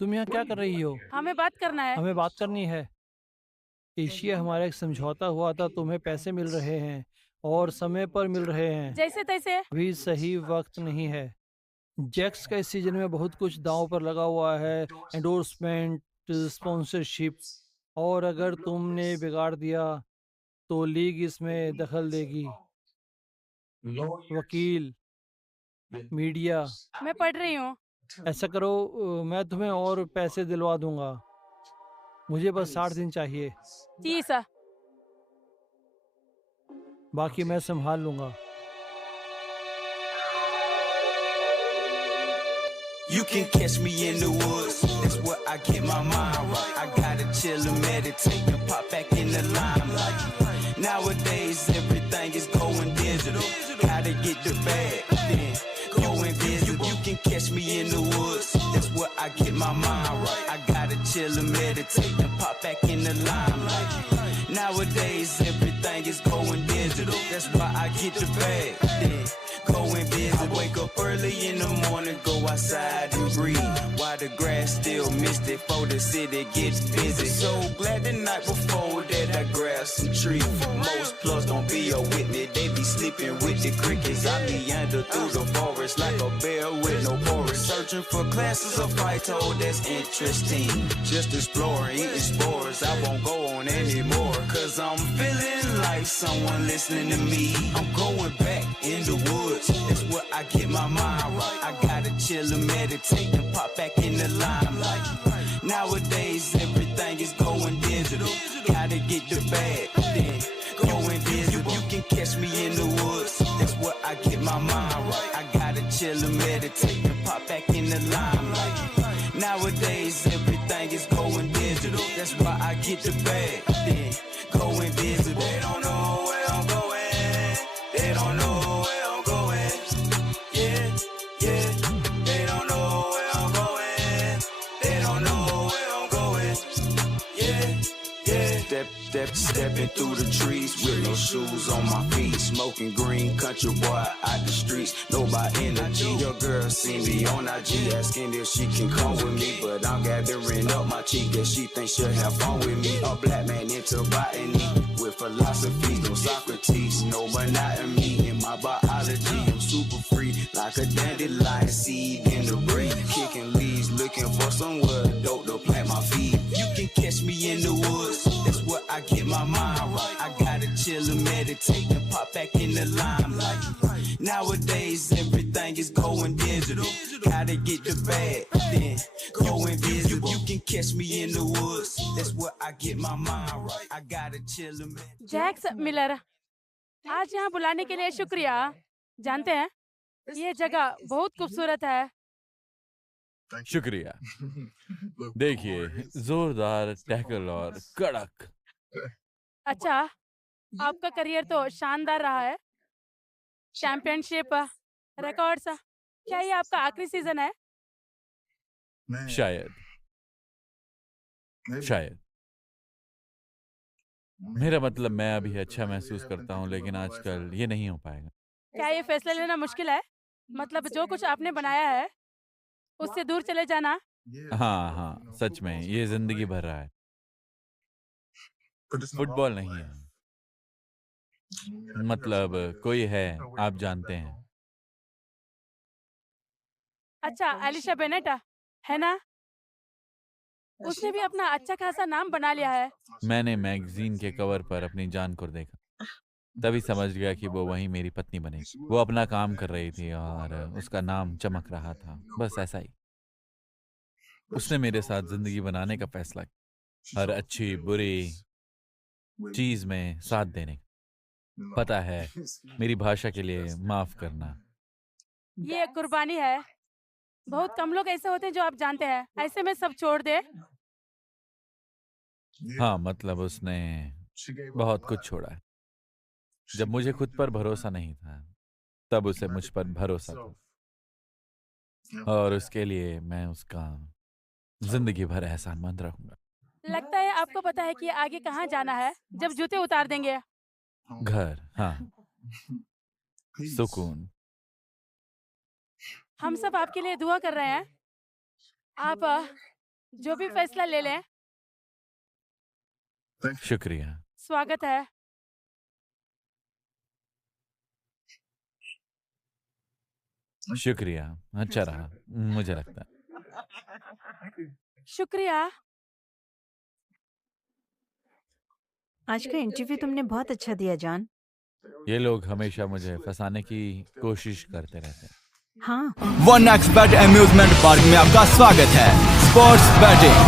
तुम यहाँ क्या कर रही हो? हमें बात करना है। हमें बात करनी है। एशिया हमारा एक समझौता हुआ था, तुम्हें पैसे मिल रहे हैं और समय पर मिल रहे हैं। जैसे तैसे। अभी सही वक्त नहीं है। जैक्स का इस सीजन में बहुत कुछ दांव पर लगा हुआ है। एंडोर्समेंट, स्पॉन्सरशिप, और अगर तुमने बिगाड़ दिया तो लीग इसमें दखल देगी। वकील, मीडिया। मैं पढ़ रही हूँ। ऐसा करो, मैं तुम्हें और पैसे दिलवा दूंगा। मुझे बस 60 दिन चाहिए, जी सर। बाकी मैं संभाल लूंगा। You can catch me in the woods, that's where I get my mind right. I gotta chill and meditate and pop back in the limelight. Nowadays everything is going digital, gotta get the bag, then go invisible. You can catch me in the woods, that's where I get my mind right. I gotta chill and meditate and pop back in the limelight. Nowadays everything is going digital, that's why I get the bag, then go invisible. I wake up early in the morning, go outside and breathe, while the grass still misty for the city gets busy. So glad the night before that I grabbed some trees. Most plus don't be a with me, they be sleeping with the crickets. I meander through the forest like a bear with no forest, searching for classes of phyto that's interesting. Just exploring, eating spores, I won't go on anymore, cause I'm feeling like someone listening to me. I'm going back in the woods, that's where I get my mind right. I gotta chill and meditate and pop back in the limelight. Nowadays everything is going digital, gotta get the bag, then go invisible. You can catch me in the woods, that's where I get my mind right. I gotta chill and meditate and pop back in the limelight. Nowadays everything is going digital, that's why I get the bag, then go invisible. They don't know where I'm going, they don't know where I'm going, yeah, yeah. They don't know where I'm going, they don't know where I'm going, yeah, yeah. Stepping through the trees with no shoes on my feet, smoking green country boy out the streets, no by energy. Your girl seen me on IG, asking if she can come with me, but I'm gathering up my cheek, that she thinks she'll have fun with me. A black man into botany, with philosophies, no Socrates, no monotony in my biology. I'm super free, like a dandelion seed in the breeze, kicking leaves, looking for somewhere dope to plant my feet. You can catch me in the woods, that's where I get my mind right. I gotta chill and meditate and pop back in the limelight. Nowadays everything is going digital, gotta get the bag, then go invisible. You can catch me in the woods, that's where I get my mind right. I gotta chill and meditate. Jax Miller, आज यहाँ बुलाने के लिए शुक्रिया। जानते हैं, ये जगह बहुत खूबसूरत है। शुक्रिया। देखिए, जोरदार टैकल और कड़क। अच्छा, आपका करियर तो शानदार रहा है। चैंपियनशिप, रिकॉर्ड्स, क्या ये आपका आखिरी सीजन है? शायद, शायद। मेरा मतलब, मैं अभी अच्छा महसूस करता हूँ, लेकिन आजकल ये नहीं हो पाएगा। क्या ये फैसला लेना मुश्किल है? मतलब जो कुछ आपने बनाया है, उससे दूर चले जाना। हाँ, हाँ, सच में, ये जिंदगी भर रहा है। फुटबॉल नहीं है। मतलब, कोई है, आप जानते हैं। अच्छा, एलिशा बेनेट है ना? उसने भी अपना अच्छा खासा नाम बना लिया है। मैंने मैगजीन के कवर पर अपनी जान को देखा, तभी समझ गया कि वो वही मेरी पत्नी बनेगी। वो अपना काम कर रही थी और उसका नाम चमक रहा था, बस ऐसा ही। उसने मेरे साथ जिंदगी बनाने का फैसला किया, हर अच्छी बुरी चीज में साथ देने का। पता है, मेरी भाषा के लिए माफ करना। ये एक कुर्बानी है। बहुत कम लोग ऐसे होते हैं जो आप जानते हैं। ऐसे में सब छोड़ दे। हाँ, मतलब उसने बहुत कुछ छोड़ा है। जब मुझे खुद पर भरोसा नहीं था, तब उसे मुझ पर भरोसा था, और उसके लिए मैं उसका जिंदगी भर एहसानमंद रहूंगा। लगता है आपको पता है कि आगे कहाँ जाना है जब जूते उतार देंगे। घर, हाँ, सुकून। हम सब आपके लिए दुआ कर रहे हैं। आप जो भी फैसला ले लें, शुक्रिया। स्वागत है। शुक्रिया। अच्छा रहा, मुझे लगता है। शुक्रिया। आज का इंटरव्यू तुमने बहुत अच्छा दिया जॉन। ये लोग हमेशा मुझे फंसाने की कोशिश करते रहते हैं। हाँ, one x bet amusement park में आपका स्वागत है। Sports betting,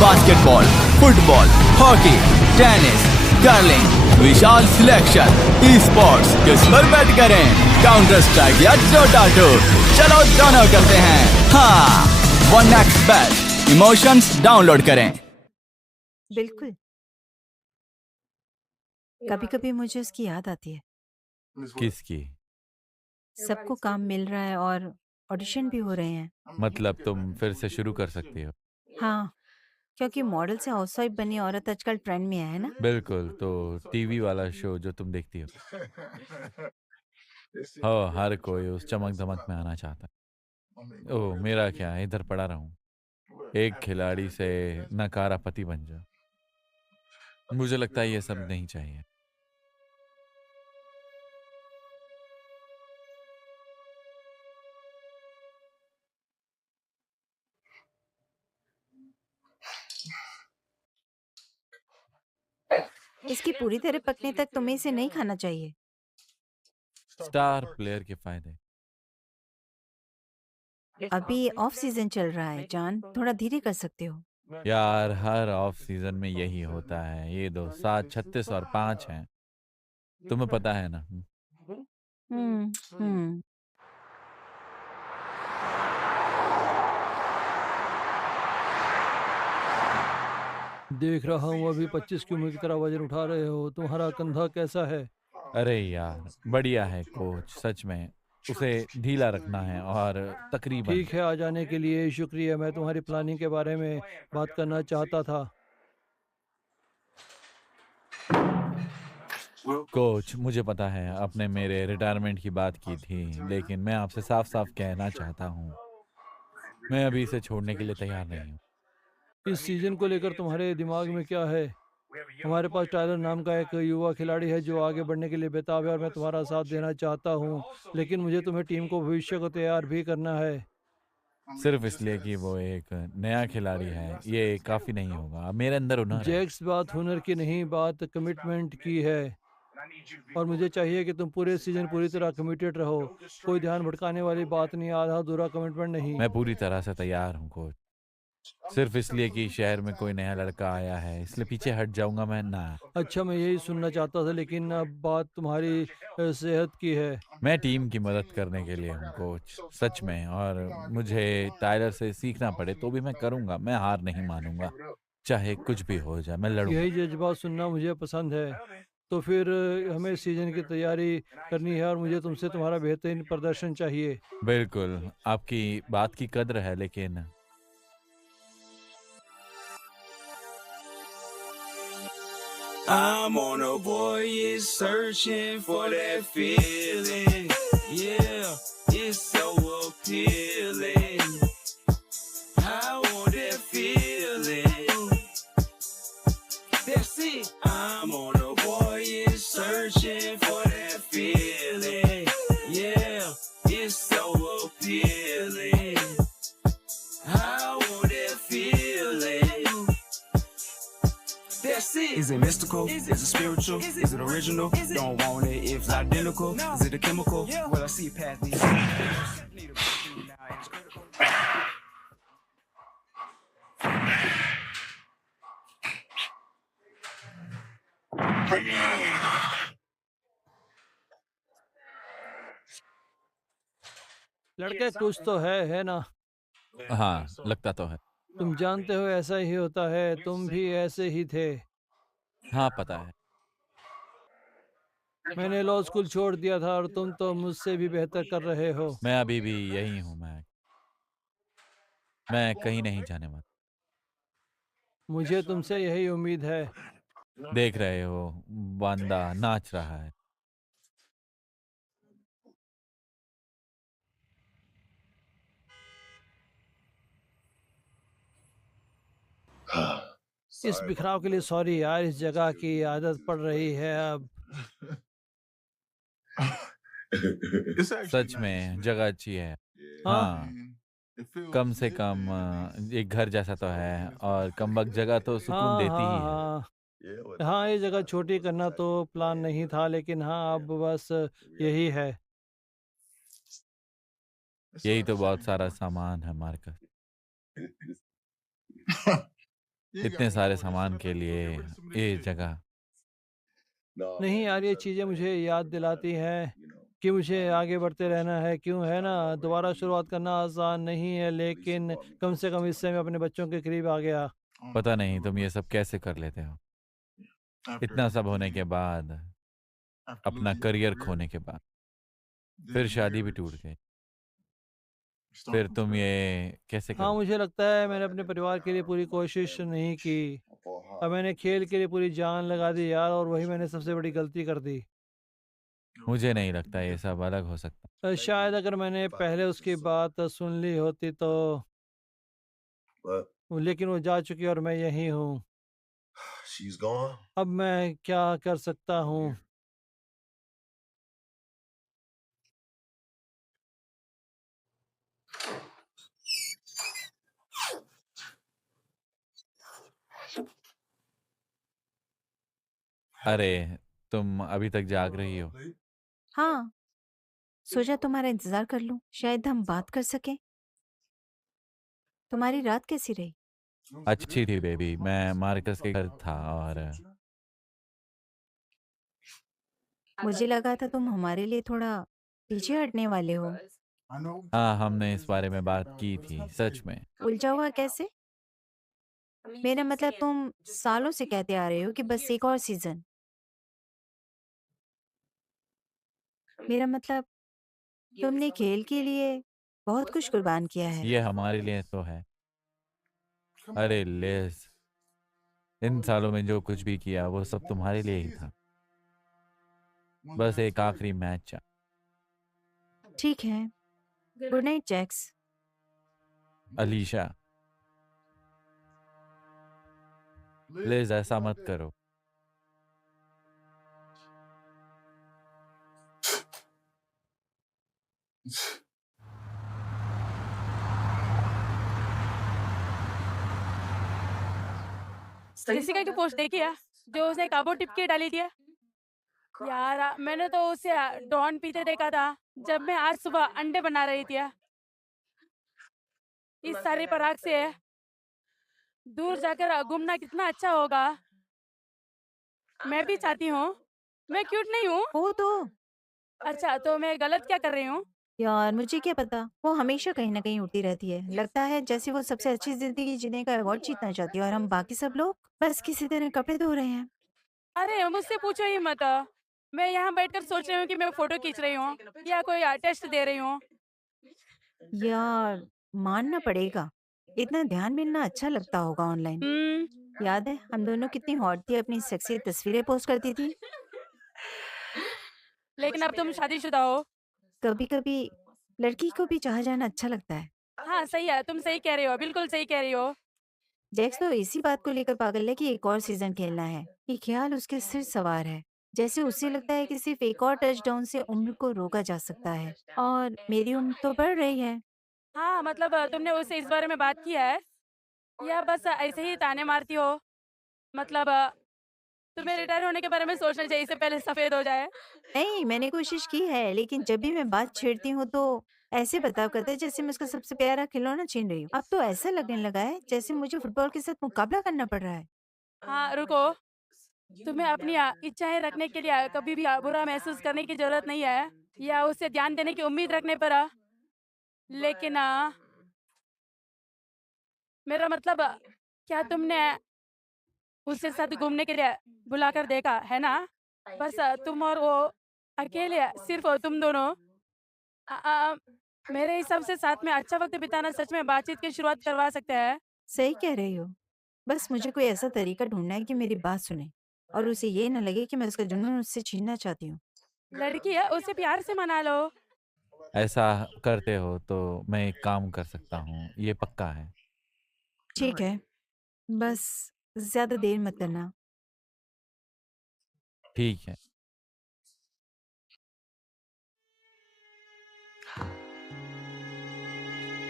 basketball, football, hockey, tennis, curling, विशाल सिलेक्शन, ई स्पोर्ट्स। किस पर बैट करें, काउंटर स्ट्राइक या डोटा 2? चलो दोनों करते हैं। हाँ, one x bat, emotions download करें। बिल्कुल। कभी कभी मुझे उसकी याद आती है। किसकी? सबको काम मिल रहा है और ऑडिशन भी हो रहे हैं। मतलब तुम फिर से शुरू कर सकती हो? हाँ, क्योंकि मॉडल से हाउसवाइफ बनी औरत आजकल ट्रेंड में है ना। बिल्कुल। तो टीवी वाला शो जो तुम देखती हो, हो हर कोई उस चमक धमक में आना चाहता है। ओह, मेरा क्या, इधर पड़ा रहूं। एक खिलाड़ी से नकारा पति बन जाओ। मुझे लगता है ये सब नहीं चाहिए। इसकी पूरी तरह पकने तक तुम्हें इसे नहीं खाना चाहिए। स्टार प्लेयर के फायदे। अभी ऑफ सीजन चल रहा है जॉन, थोड़ा धीरे कर सकते हो। यार, हर ऑफ सीजन में यही होता है। ये दो 7, 36 और 5 हैं। तुम्हें पता है ना। हम्म। देख रहा हूँ अभी 25 की उम्र की तरह वजन उठा रहे हो। तुम्हारा कंधा कैसा है? अरे यार, बढ़िया है कोच, सच में। उसे ढीला रखना है और तकरीबन। ठीक है, आ जाने के लिए शुक्रिया। मैं तुम्हारी प्लानिंग के बारे में बात करना चाहता था। कोच, मुझे पता है आपने मेरे रिटायरमेंट की बात की थी, लेकिन मैं आपसे साफ साफ कहना चाहता हूँ, मैं अभी इसे छोड़ने के लिए तैयार नहीं हूँ। इस सीजन को लेकर तुम्हारे दिमाग में क्या है? हमारे पास टायलर नाम का एक युवा खिलाड़ी है जो आगे बढ़ने के लिए बेताब है और मैं तुम्हारा साथ देना चाहता हूँ, लेकिन मुझे तुम्हें टीम को भविष्य को तैयार भी करना है। सिर्फ इसलिए कि वो एक नया खिलाड़ी है, ये काफी नहीं होगा। मेरे अंदर हुनर है। जैक्स, बात हुनर की नहीं, बात कमिटमेंट की है। और मुझे चाहिए कि तुम पूरे सीजन पूरी तरह कमिटेड रहो। कोई ध्यान भटकाने वाली बात नहीं, आधा अधूरा कमिटमेंट नहीं। मैं पूरी तरह से तैयार हूँ कोच। सिर्फ इसलिए कि शहर में कोई नया लड़का आया है, इसलिए पीछे हट जाऊंगा मैं ना। अच्छा, मैं यही सुनना चाहता था, लेकिन अब बात तुम्हारी सेहत की है। मैं टीम की मदद करने के लिए हूँ कोच, सच में। और मुझे टायलर से सीखना पड़े तो भी मैं करूंगा। मैं हार नहीं मानूंगा, चाहे कुछ भी हो जाए, मैं लड़ूंगा। यही जज्बा सुनना मुझे पसंद है। तो फिर हमें सीजन की तैयारी करनी है और मुझे तुमसे तुम्हारा बेहतरीन प्रदर्शन चाहिए। बिल्कुल, आपकी बात की कद्र है, लेकिन I'm on a voyage searching for that feeling. Yeah, it's so appealing. I want that feeling. That's it. I'm on a voyage searching for that feeling. Yeah, it's so appealing. I want that feeling. That's it. Is it mystical? Is it spiritual? Is it original? Don't want it if it's identical. Is it a chemical? Well, I see past these. Need a breakthrough now, and it's critical. लड़के, कुछ तो है ना? हाँ, लगता तो है। तुम जानते हो ऐसा ही होता है, तुम भी ऐसे ही थे। हाँ, पता है। मैंने लॉ स्कूल छोड़ दिया था और तुम तो मुझसे भी बेहतर कर रहे हो। मैं अभी भी यही हूँ। मैं कहीं नहीं जाने वाला। मुझे तुमसे यही उम्मीद है। देख रहे हो, बंदा नाच रहा है। इस बिखराव के लिए सॉरी यार, इस जगह की आदत पड़ रही है अब। सच में जगह अच्छी है। हाँ, हाँ, कम से कम एक घर जैसा तो है और कमबख्त जगह तो सुकून हाँ, देती हाँ, ही है। हाँ। हाँ, ये जगह छोटी करना तो प्लान नहीं था, लेकिन हाँ, अब बस यही है। यही तो बहुत सारा सामान है मार्कस। इतने सारे सामान के लिए ये जगह। नहीं यार, ये चीज़ें मुझे याद दिलाती हैं कि मुझे आगे बढ़ते रहना है, क्यों है ना? दोबारा शुरुआत करना आसान नहीं है, लेकिन कम से कम इससे मैं अपने बच्चों के करीब आ गया। पता नहीं तुम ये सब कैसे कर लेते हो, इतना सब होने के बाद, अपना करियर खोने के बाद, फिर शादी भी टूट गई, फिर तुम ये कैसे हाँ, कर। मुझे लगता है मैंने अपने परिवार के लिए पूरी कोशिश नहीं की और मैंने खेल के लिए पूरी जान लगा दी यार, और वही मैंने सबसे बड़ी गलती कर दी। मुझे नहीं लगता ये सब अलग हो सकता। शायद अगर मैंने पहले उसकी बात सुन ली होती तो, लेकिन वो जा चुकी और मैं यहीं हूँ। अब मैं क्या कर सकता हूँ? अरे, तुम अभी तक जाग रही हो? हाँ, सोचा तुम्हारा इंतजार कर लूं, शायद हम बात कर सकें। तुम्हारी रात कैसी रही? अच्छी थी बेबी, मैं मार्कस के घर था और मुझे लगा था तुम हमारे लिए थोड़ा पीछे हटने वाले हो। हाँ, हमने इस बारे में बात की थी, सच में। उलझा हुआ कैसे? मेरा मतलब तुम सालों से कहते आ रहे हो कि बस एक और सीजन। मेरा मतलब तुमने खेल के लिए बहुत कुछ कुर्बान किया है। ये हमारे लिए तो है। अरे लिज, इन सालों में जो कुछ भी किया वो सब तुम्हारे लिए ही था। बस एक आखिरी मैच था। ठीक है, good night Jax. Alisha, Liz ऐसा मत करो। जेसिका की पोस्ट देखी है, जो उसने काबू टिप के डाली थी? यार मैंने तो उसे डॉन पीते देखा था जब मैं आज सुबह अंडे बना रही थी। इस सारे पराग से दूर जाकर घूमना कितना अच्छा होगा। मैं भी चाहती हूँ। मैं क्यूट नहीं हूँ? हो तो अच्छा, तो मैं गलत क्या कर रही हूँ? यार, मुझे क्या पता, वो हमेशा कहीं ना कहीं उड़ती रहती है। लगता है जैसे वो सबसे अच्छी जिंदगी जीने का अवार्ड जीतना चाहती है और हम बाकी सब लोग बस किसी तरह कपड़े धो रहे हैं। अरे मुझसे पूछो ही मत। मैं यहाँ बैठकर सोच रही हूँ कि मैं फोटो खींच रही हूँ या कोई टेस्ट दे रही हूँ। यार, मानना पड़ेगा, इतना ध्यान मिलना अच्छा लगता होगा ऑनलाइन। हम्म, याद है हम दोनों कितनी हॉट थी, अपनी सेक्सी तस्वीरें पोस्ट करती थी। लेकिन अब तुम शादीशुदा हो। कभी कभी लड़की को भी चाह जाना अच्छा लगता है। हाँ सही है, तुम सही कह रही हो, बिल्कुल सही कह रही हो। जैक्स तो इसी बात को लेकर पागल है कि एक और सीजन खेलना है। ये ख्याल उसके सिर सवार है। जैसे उसे लगता है कि सिर्फ एक और टचडाउन से उम्र को रोका जा सकता है, और मेरी उम्र तो बढ़ रही है। हाँ मतलब तुमने उससे इस बारे में बात की है या बस ऐसे ही ताने मारती हो? मतलब तुम्हें रिटायर होने के बारे में सोचना चाहिए इससे पहले सफेद हो जाए। नहीं, मैंने कोशिश की है, लेकिन जब भी मैं बात छेड़ती हूँ तो ऐसे बर्ताव करता है जैसे मैं उसका सबसे प्यारा खिलौना छीन रही हूँ। अब तो ऐसा लगने लगा है जैसे मुझे फुटबॉल के साथ मुकाबला करना पड़ रहा है। हाँ रुको, तुम्हें अपनी इच्छाएं रखने के लिए कभी भी बुरा महसूस करने की जरूरत नहीं है या उससे ध्यान देने की उम्मीद रखने पर लेकिन मेरा मतलब क्या तुमने उसके साथ घूमने के लिए बुलाकर देखा है ना? बस तुम और वो अकेले, सिर्फ तुम दोनों। अ, अ, मेरे हिसाब से साथ में अच्छा वक्त बिताना सच में बातचीत की शुरुआत करवा सकते हैं। सही कह रही हो। बस मुझे कोई ऐसा तरीका ढूंढना है कि मेरी बात सुने और उसे ये न लगे कि मैं उसका जुनून उससे छीनना चाहती हूँ। लड़की है, उसे प्यार से मना लो। ऐसा करते हो तो मैं एक काम कर सकता हूँ, ये पक्का है। ठीक है, बस ज़्यादा देर मत करना। ठीक है।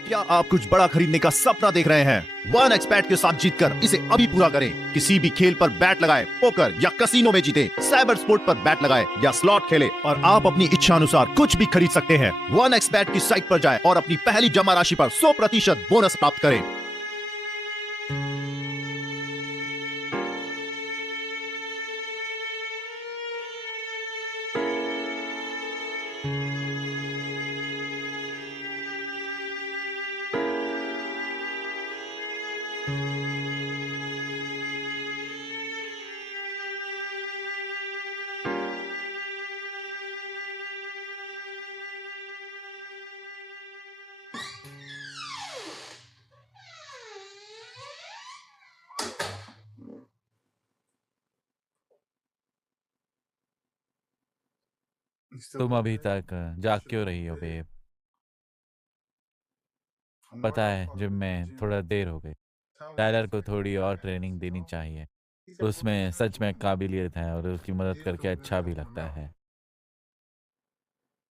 क्या आप कुछ बड़ा खरीदने का सपना देख रहे हैं? वन एक्सपैट के साथ जीतकर इसे अभी पूरा करें। किसी भी खेल पर बैट लगाए, पोकर या कसिनो में जीते, साइबर स्पोर्ट पर बैट लगाए या स्लॉट खेले और आप अपनी इच्छा अनुसार कुछ भी खरीद सकते हैं। वन एक्सपैट की साइट पर जाएं और अपनी पहली जमा राशि पर 100% बोनस प्राप्त करें। तुम अभी तक जाग क्यों रही हो बेब? पता है जिम में थोड़ा देर हो गई। टायलर को थोड़ी और ट्रेनिंग देनी चाहिए। उसमें सच में काबिलियत है और उसकी मदद करके अच्छा भी लगता है।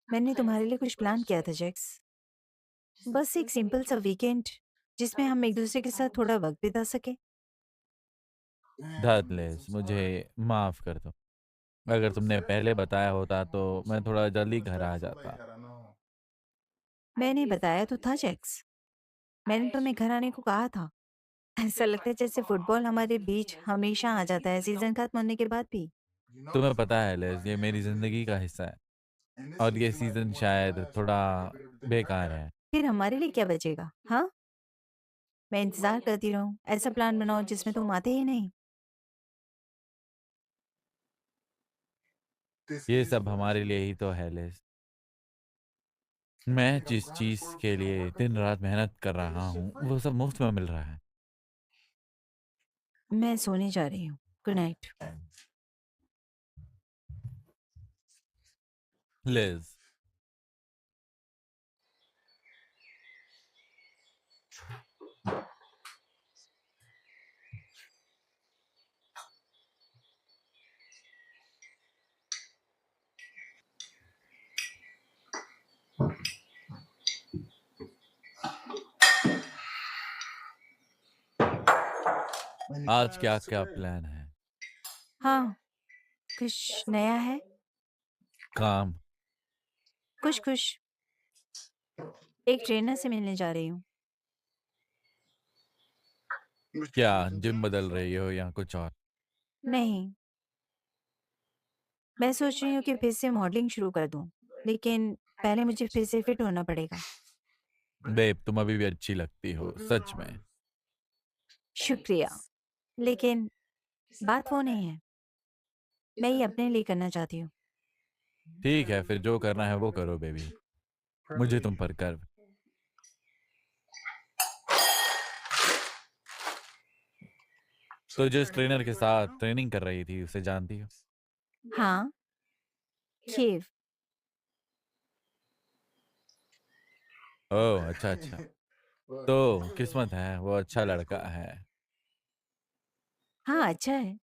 मैंने तुम्हारे लिए कुछ प्लान किया था जैक्स। बस एक सिंपल सा वीकेंड जिसमें हम एक दूसरे के साथ थोड़ा वक्त बिता सके। धत लिज, मुझे माफ कर दो। अगर तुमने पहले बताया होता तो मैं थोड़ा जल्दी घर आ जाता। मैंने बताया तो था जैक्स। मैंने तुम्हें घर आने को कहा था। ऐसा लगता है जैसे फुटबॉल हमारे बीच हमेशा आ जाता है सीजन खत्म होने के बाद भी। तुम्हें पता है लिज, ये मेरी जिंदगी का हिस्सा है और ये सीजन शायद थोड़ा बेकार है। फिर हमारे लिए क्या बचेगा? हाँ, मैं इंतजार करती रहूं। ऐसा प्लान बनाओ जिसमें तुम आते ही नहीं। ये सब हमारे लिए ही तो है लिज। मैं जिस चीज के लिए दिन रात मेहनत कर रहा हूँ वो सब मुफ्त में मिल रहा है। मैं सोने जा रही हूँ। Good night. लिज, आज क्या क्या प्लान है? हाँ, कुछ नया है? काम? कुछ कुछ। एक ट्रेनर से मिलने जा रही हूँ। क्या जिम बदल रही हो या कुछ और? नहीं, मैं सोच रही हूँ कि फिर से मॉडलिंग शुरू कर दूँ, लेकिन पहले मुझे फिर से फिट होना पड़ेगा। बेब, तुम अभी भी अच्छी लगती हो, सच में। शुक्रिया, लेकिन बात वो नहीं है। मैं ये अपने लिए करना चाहती हूँ। ठीक है, फिर जो करना है वो करो बेबी। मुझे तुम पर गर्व। तो जिस ट्रेनर के साथ ट्रेनिंग कर रही थी उसे जानती हो? हाँ, खीव। ओह अच्छा अच्छा। तो किस्मत है, वो अच्छा लड़का है। हाँ, अच्छा है।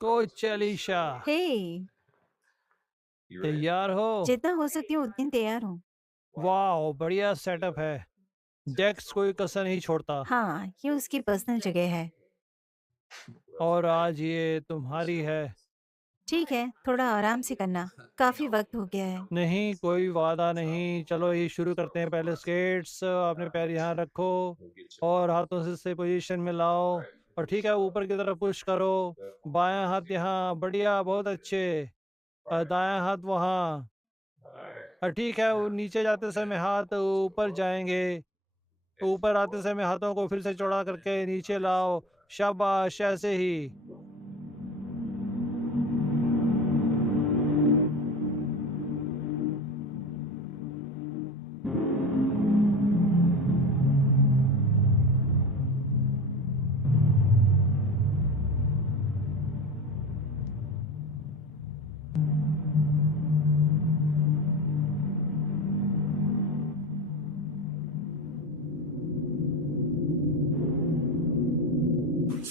कोच अलीशा, हे, तैयार हो? जितना हो सकती हूँ उतनी तैयार हूँ। वाह, बढ़िया सेटअप है। जैक्स कोई कसर नहीं छोड़ता। हाँ, ये उसकी पर्सनल जगह है। और आज ये तुम्हारी है। ठीक है, थोड़ा आराम से करना। काफी वक्त हो गया है। नहीं, कोई वादा नहीं। चलो ये शुरू करते हैं। पहले स्केट्स, अपने पैर यहाँ रखो और हाथों से पोजीशन में लाओ। और ठीक है, ऊपर की तरफ पुश करो। बायां हाथ यहाँ, बढ़िया, बहुत अच्छे। दायां हाथ वहाँ। और ठीक है, वो नीचे जाते समय हाथ ऊपर जाएंगे। ऊपर आते समय हाथों को फिर से चौड़ा करके नीचे लाओ। शाबाश, ऐसे ही।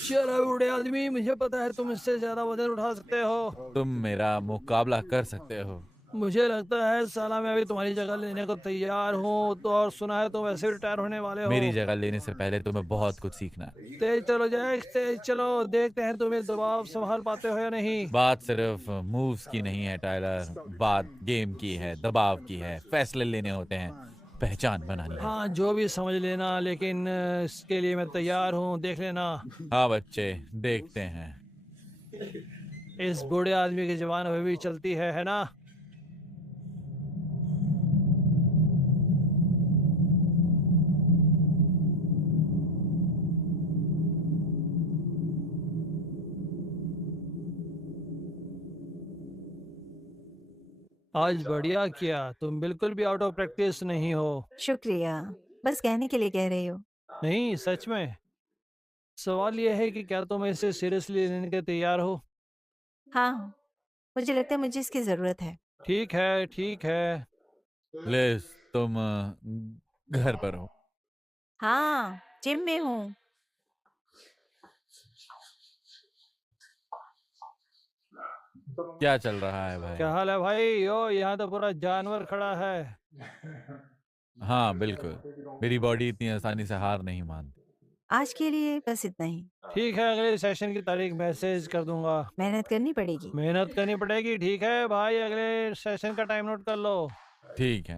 चलो बूढ़े आदमी, मुझे पता है तुम इससे ज्यादा वजन उठा सकते हो। तुम मेरा मुकाबला कर सकते हो। मुझे लगता है साला मैं अभी तुम्हारी जगह लेने को तैयार हूँ, तो और सुना है तुम वैसे रिटायर होने वाले हो। मेरी जगह लेने से पहले तुम्हें बहुत कुछ सीखना है। तेज चलो जैक्स, तेज चलो, देखते हैं तुम्हें दबाव संभाल पाते हो या नहीं। बात सिर्फ मूव्स की नहीं है टाइलर, बात गेम की है, दबाव की है, फैसले लेने होते हैं, पहचान बनानी है। हाँ जो भी समझ लेना, लेकिन इसके लिए मैं तैयार हूँ, देख लेना। हाँ बच्चे, देखते हैं। इस बूढ़े आदमी की जबान अभी भी चलती है ना? आज बढ़िया किया, तुम बिल्कुल भी आउट ऑफ प्रैक्टिस नहीं हो। शुक्रिया। बस कहने के लिए कह रही हो। नहीं सच में। सवाल यह है कि क्या तुम इसे सीरियसली लेने के तैयार हो? हाँ, मुझे लगता है मुझे इसकी ज़रूरत है। ठीक है, ठीक है। लिज, तुम घर पर हो। हाँ, जिम में हूँ। क्या चल रहा है क्या भाई? हाल है भाई? यो यहाँ तो पूरा जानवर खड़ा है। हाँ बिल्कुल, मेरी बॉडी इतनी आसानी से हार नहीं मानती। आज के लिए बस इतना ही। ठीक है, अगले सेशन की तारीख मैसेज कर दूंगा। मेहनत करनी पड़ेगी। मेहनत करनी पड़ेगी, ठीक है भाई, अगले सेशन का टाइम नोट कर लो। ठीक है।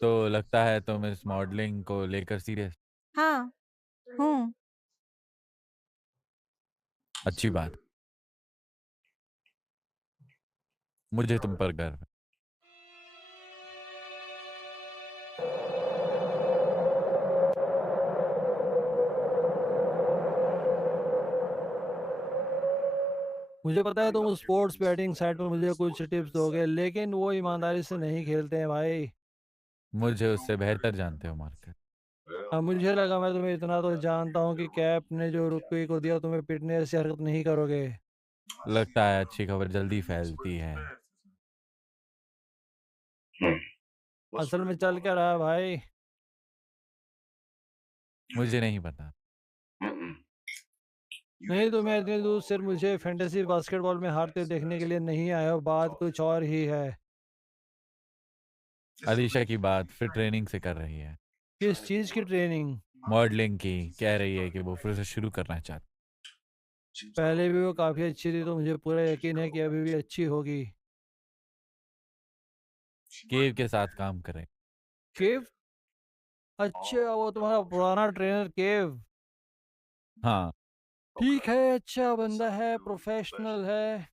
तो लगता है तुम इस मॉडलिंग को लेकर सीरियस। हाँ, हूँ। अच्छी बात, मुझे तुम पर गर्व है। मुझे पता है तुम स्पोर्ट्स बैटिंग साइड पर मुझे कुछ टिप्स दोगे, लेकिन वो ईमानदारी से नहीं खेलते हैं भाई। मुझे उससे बेहतर जानते हो मार्कर। अब मुझे लगा मैं तुम्हें इतना तो जानता हूँ कि कैप ने जो रुपये को दिया तुम्हें पिटने ऐसी हरकत नहीं करोगे। लगता है अच्छी खबर जल्दी फैलती है। असल में चल क्या रहा है भाई? मुझे नहीं पता। नहीं, तुम्हें इतनी दूर सिर्फ मुझे फैंटेसी बास्केटबॉल में हारते देखने के लिए नहीं आए हो, बात कुछ और ही है। अलीशा की बात फिर ट्रेनिंग से कर रही है। किस चीज की ट्रेनिंग? मॉडलिंग की। कह रही है कि वो फिर से शुरू करना चाहती। पहले भी वो काफी अच्छी थी, तो मुझे पूरा यकीन है कि अभी भी अच्छी होगी। केव के साथ काम करे। केव? अच्छा, वो तुम्हारा पुराना ट्रेनर केव। हाँ। ठीक है, अच्छा बंदा है, प्रोफेशनल है।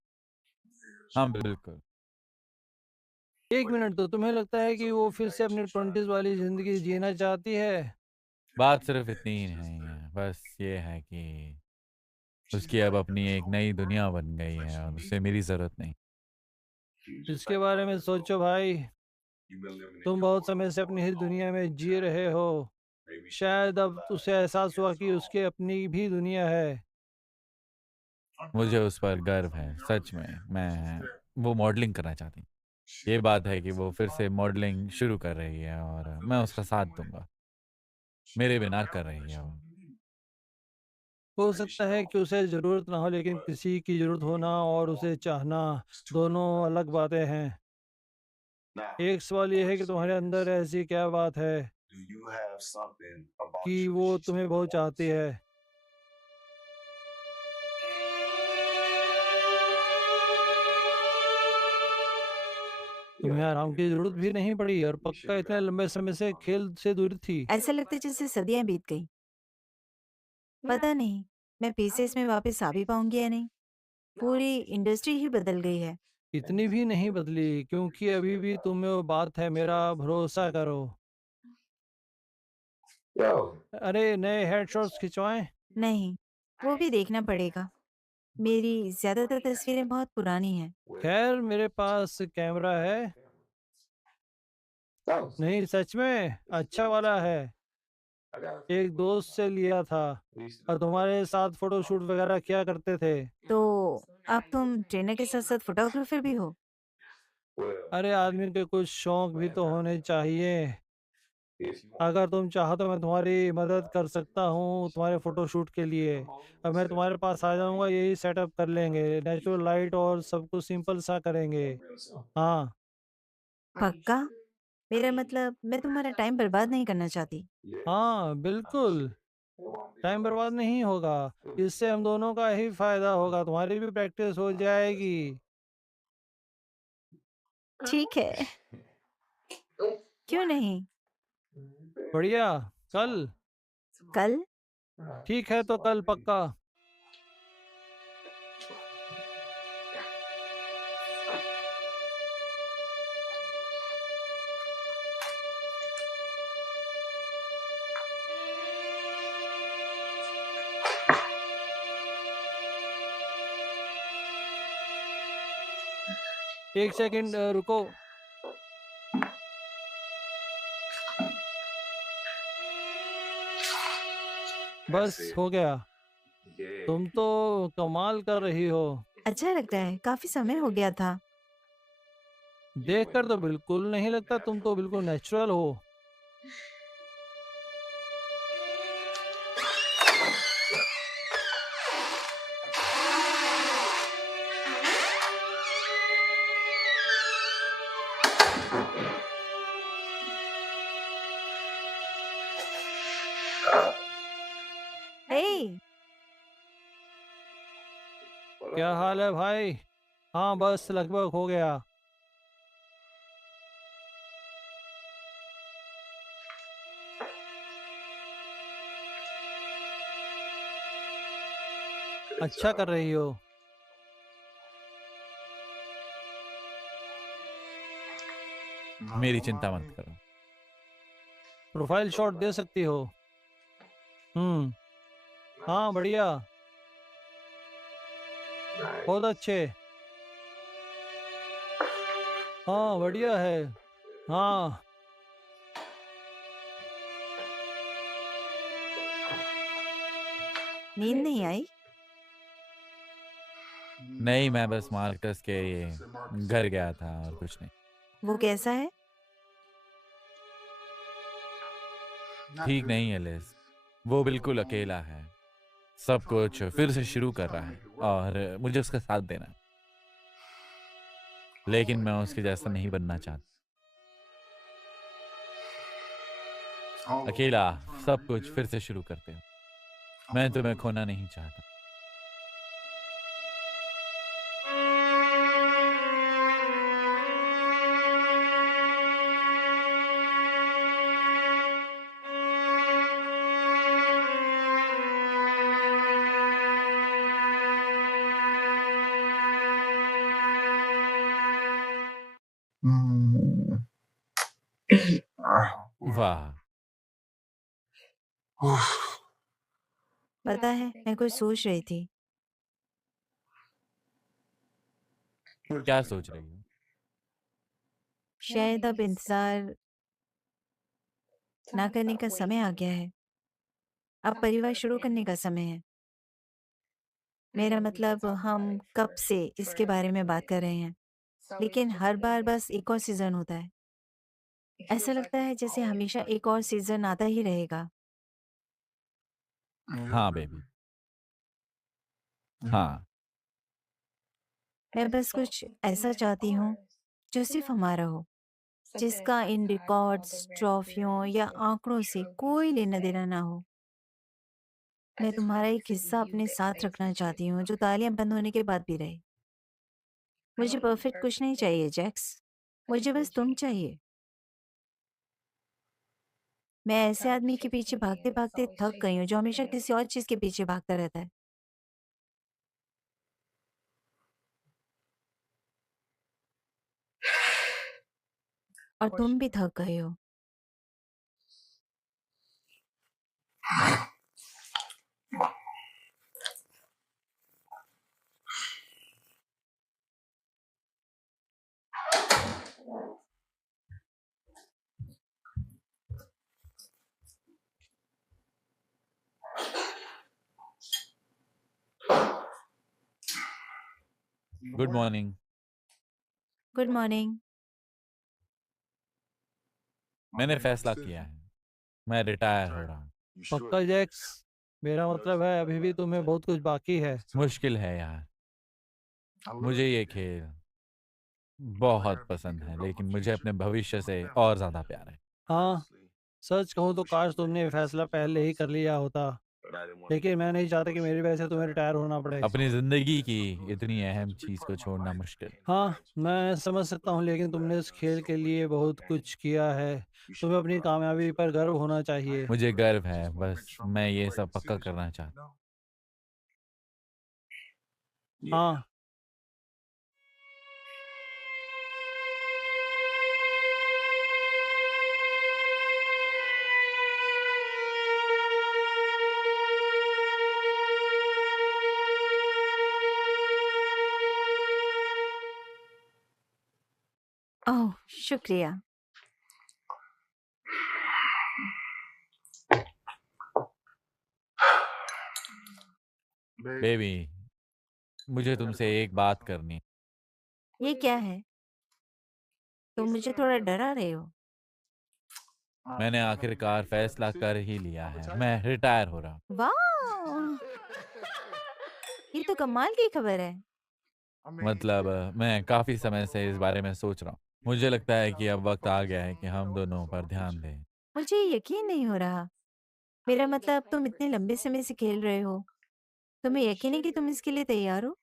हाँ बिल्कुल। एक मिनट, तो तुम्हें लगता है कि वो फिर से अपनी 20s वाली जिंदगी जीना चाहती है? बात सिर्फ इतनी ही नहीं है, बस ये है कि उसकी अब अपनी एक नई दुनिया बन गई है और उसे मेरी जरूरत नहीं। इसके बारे में सोचो भाई, तुम बहुत समय से अपनी ही दुनिया में जी रहे हो। शायद अब उसे एहसास हुआ कि उसकी अपनी भी दुनिया है। मुझे उस पर गर्व है, सच में। मैं वो मॉडलिंग करना चाहती हूँ। ये बात है कि वो फिर से मॉडलिंग शुरू कर रही है और मैं उसका साथ दूंगा। मेरे बिना कर रही है वो। हो सकता है कि उसे ज़रूरत ना हो, लेकिन किसी की ज़रूरत होना और उसे चाहना दोनों अलग बातें हैं। एक सवाल ये है कि तुम्हारे अंदर ऐसी क्या बात है कि वो तुम्हें बहुत चाहती है? तुम्हें आराम की ज़रूरत भी नहीं पड़ी और पक्का इतने लंबे समय से खेल से दूर थी। ऐसा लगता है जैसे सदियाँ बीत गई। पता नहीं, मैं फिर से इसमें वापस आ भी पाऊँगी या नहीं। पूरी इंडस्ट्री ही बदल गई है। इतनी भी नहीं बदली, क्योंकि अभी भी तुम में वो बात है, मेरा भरोसा करो। अरे नए हेडशॉट्स खिंचवाएं? नहीं, वो भी देखना पड़ेगा। मेरी ज़्यादातर तस्वीरें बहुत पुरानी हैं। खैर, मेरे पास कैमरा है। नहीं सच में, अच्छा वाला है। एक दोस्त से लिया था। और तुम्हारे साथ फोटोशूट वगैरह क्या करते थे? तो अब तुम ट्रेनर के साथ-साथ फोटोग्राफर भी हो? अरे आदमी के कुछ शौक भी तो होने चाहिए। अगर तुम चाहो तो मैं तुम्हारी मदद कर सकता हूँ तुम्हारे फोटोशूट के लिए। अब मैं तुम्हारे पास आ जाऊंगा, यही सेटअप कर लेंगे, नेचुरल लाइट और सब कुछ सिंपल सा करेंगे। हाँ। पक्का? मेरा मतलब मैं तुम्हारा टाइम बर्बाद नहीं करना चाहती। हाँ बिल्कुल, टाइम बर्बाद नहीं होगा। इससे हम दोनों का ही फायदा होगा, तुम्हारी भी प्रैक्टिस हो जाएगी। ठीक है, क्यों नहीं? बढ़िया। कल? कल? ठीक है तो कल पक्का। एक सेकंड रुको। बस हो गया। तुम तो कमाल कर रही हो। अच्छा लगता है, काफी समय हो गया था। देखकर तो बिल्कुल नहीं लगता, तुम तो बिल्कुल नेचुरल हो। हे, क्या हाल है भाई? हाँ बस लगभग हो गया। अच्छा कर रही हो। मेरी चिंता मत करो। प्रोफाइल शॉट दे सकती हो। हम्म। हाँ बढ़िया। बहुत अच्छे। हाँ बढ़िया है। हाँ। नींद नहीं आई? नहीं, मैं बस मार्कस के ये घर गया था और कुछ नहीं। वो कैसा है? ठीक नहीं है लिज, वो बिल्कुल अकेला है, सब कुछ फिर से शुरू कर रहा है और मुझे उसका साथ देना है। लेकिन मैं उसके जैसा नहीं बनना चाहता। अकेला सब कुछ फिर से शुरू करते हो। मैं तुम्हें खोना नहीं चाहता। वाह। पता है, मैं कुछ सोच रही थी। क्या सोच रही हो? शायद अब इंतजार ना करने का समय आ गया है। अब परिवार शुरू करने का समय है। मेरा मतलब हम कब से इसके बारे में बात कर रहे हैं, लेकिन हर बार बस एक और सीजन होता है। ऐसा लगता है जैसे हमेशा एक और सीजन आता ही रहेगा। हाँ बेबी, हाँ। मैं बस कुछ ऐसा चाहती हूँ जो सिर्फ हमारा हो, जिसका इन रिकॉर्ड्स, ट्रॉफियों या आंकड़ों से कोई लेना देना ना हो। मैं तुम्हारा एक हिस्सा अपने साथ रखना चाहती हूँ जो तालियां बंद होने के बाद भी रहे। मुझे परफेक्ट कुछ नहीं चाहिए जैक्स, मुझे बस तुम चाहिए। मैं ऐसे आदमी के पीछे भागते भागते थक गई हूँ जो हमेशा किसी और चीज के पीछे भागता रहता है। और तुम भी थक गए हो। Good morning. Good morning. मैंने फैसला किया है, मैं रिटायर हो रहा हूँ। पक्का जैक्स? मेरा मतलब है अभी भी तुम्हें बहुत कुछ बाकी है। मुश्किल है यार, मुझे ये खेल बहुत पसंद है, लेकिन मुझे अपने भविष्य से और ज्यादा प्यार है। हाँ, सच कहूँ तो काश तुमने ये फैसला पहले ही कर लिया होता, लेकिन मैं नहीं चाहता कि मेरी वजह से तुम्हें रिटायर होना पड़े। अपनी जिंदगी की इतनी अहम चीज को छोड़ना मुश्किल। हाँ, मैं समझ सकता हूँ, लेकिन तुमने इस खेल के लिए बहुत कुछ किया है। तुम्हें अपनी कामयाबी पर गर्व होना चाहिए। मुझे गर्व है, बस मैं ये सब पक्का करना चाहता हूँ। हाँ, ओह, शुक्रिया। बेबी, मुझे तुमसे एक बात करनी है। ये क्या है? तुम मुझे थोड़ा डरा रहे हो। मैंने आखिरकार फैसला कर ही लिया है, मैं रिटायर हो रहा हूँ। वाह! ये तो कमाल की खबर है। मतलब मैं काफी समय से इस बारे में सोच रहा हूँ। मुझे लगता है कि अब वक्त आ गया है कि हम दोनों पर ध्यान दें। मुझे यकीन नहीं हो रहा। मेरा मतलब तुम इतने लंबे समय से खेल रहे हो। तुम्हें यकीन है कि तुम इसके लिए तैयार हो?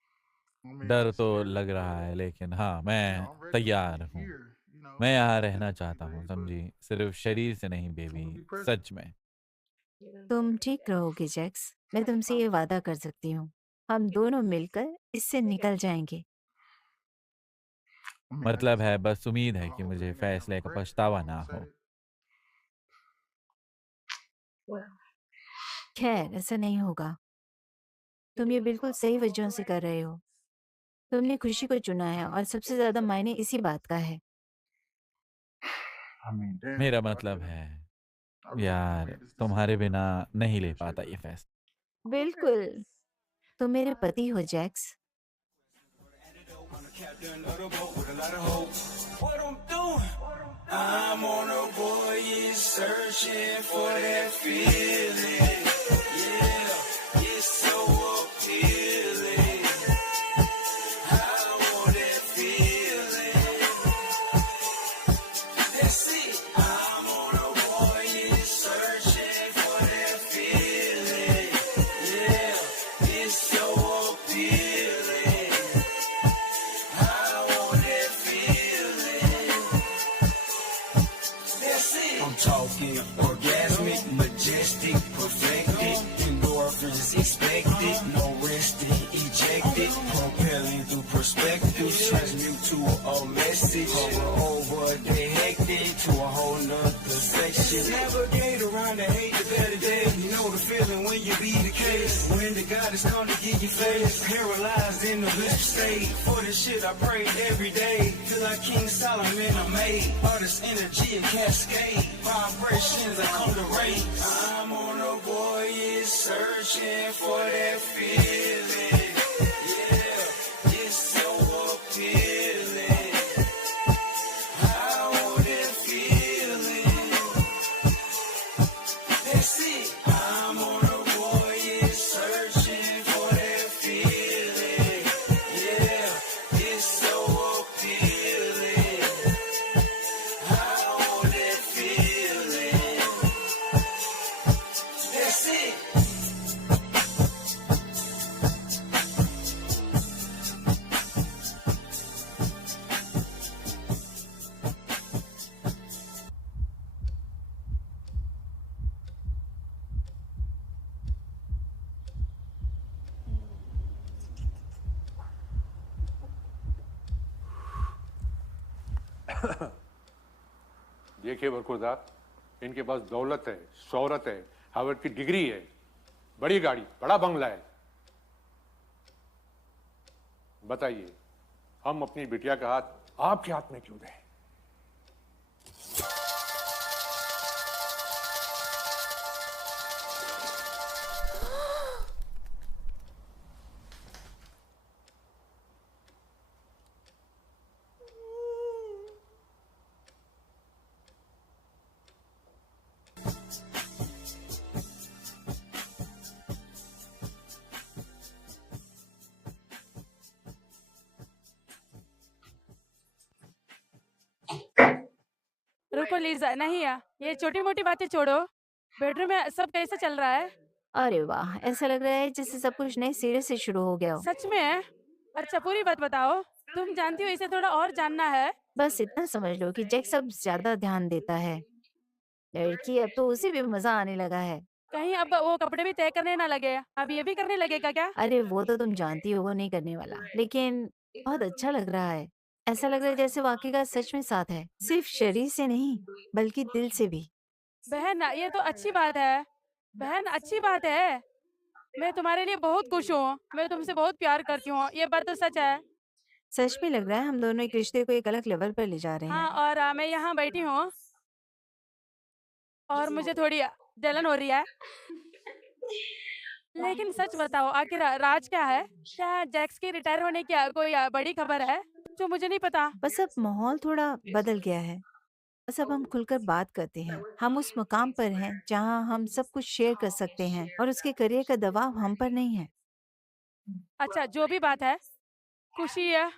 डर तो लग रहा है, लेकिन हाँ, मैं तैयार हूँ। मैं यहाँ रहना चाहता हूँ, समझी? सिर्फ शरीर से नहीं बेबी, सच में। तुम ठीक रहोगे जैक्स। मैं तुमसे ये वादा कर सकती हूँ। हम दोनों मिलकर इससे निकल जाएंगे। मतलब है, बस उम्मीद है कि मुझे फैसले का पछतावा ना हो। खैर, ऐसा नहीं होगा। तुम ये बिल्कुल सही वजहों से कर रहे हो। तुमने खुशी को चुना है और सबसे ज्यादा मायने इसी बात का है। मेरा मतलब है यार, तुम्हारे बिना नहीं ले पाता ये फैसला। बिल्कुल। तुम मेरे पति हो Jacques. Captain of the boat with a lot of hope. What I'm doing? I'm on a voyage searching for that feeling. Yeah, it's so appealing. I want that feeling. That's it. I'm on a voyage searching for that feeling. Yeah, it's so appealing. I'm talking orgasmic, majestic, perfected, endorphins expected, no resting, ejected, propelling through perspective, transmute to a message, hover over the hectic to a whole nother section. Navigate around the hate, the better day. You know the feeling when you be the case. When the goddess come to give you face, paralyzed in the blissful state. For this shit I prayed every day, till like King Solomon I made. Artist energy and cascade, vibrations I come to raise. I'm on a voyage searching for that feeling. Yeah, it's so appealing. I want that feeling. That's it. I'm on a voyage searching for that feeling. Yeah, it's so appealing. I want that feeling. That's it. देखिए बरखुरदार, इनके पास दौलत है, शोहरत है, Harvard की degree है, बड़ी गाड़ी, बड़ा बंगला है। बताइए, हम अपनी बिटिया का हाथ आपके हाथ में क्यों दें? रुको लीजा, नहीं ये छोटी-मोटी बातें छोड़ो। बेडरूम में सब कैसे चल रहा है? अरे वाह! ऐसा लग रहा है जैसे सब कुछ नए सिरे से शुरू हो गया हो। सच में? अच्छा पूरी बात बताओ। तुम जानती हो इसे थोड़ा और जानना है। बस इतना समझ लो कि जैक्स अब ज़्यादा ध्यान देता है। लड़की अब तो उसे भी मज़ा आने लगा है। कहीं अब वो कपड़े भी तय करने ना लगे। अब ये भी करने लगेगा क्या? अरे वो तो तुम जानती हो वो नहीं करने वाला, लेकिन बहुत अच्छा लग रहा है। ऐसा लग रहा है जैसे वाक़ई का सच में साथ है, सिर्फ शरीर से नहीं, बल्कि दिल से भी। बहन ये तो अच्छी बात है। बहन अच्छी बात है। मैं तुम्हारे लिए बहुत खुश हूँ। मैं तुमसे बहुत प्यार करती हूँ। ये बात तो सच है। सच में लग रहा है हम दोनों एक रिश्ते को एक अलग लेवल पर ले जा रहे हाँ, हैं। और मैं यहाँ बैठी हूँ और मुझे थोड़ी जलन हो रही है। लेकिन सच बताओ आखिर राज क्या है? क्या जैक्स के रिटायर होने की कोई बड़ी खबर है जो मुझे नहीं पता? बस अब माहौल थोड़ा बदल गया है। बस अब हम खुलकर बात करते हैं। हम उस मुकाम पर हैं जहाँ हम सब कुछ शेयर कर सकते हैं और उसके करियर का दबाव हम पर नहीं है। अच्छा जो भी बात है, खुशी है।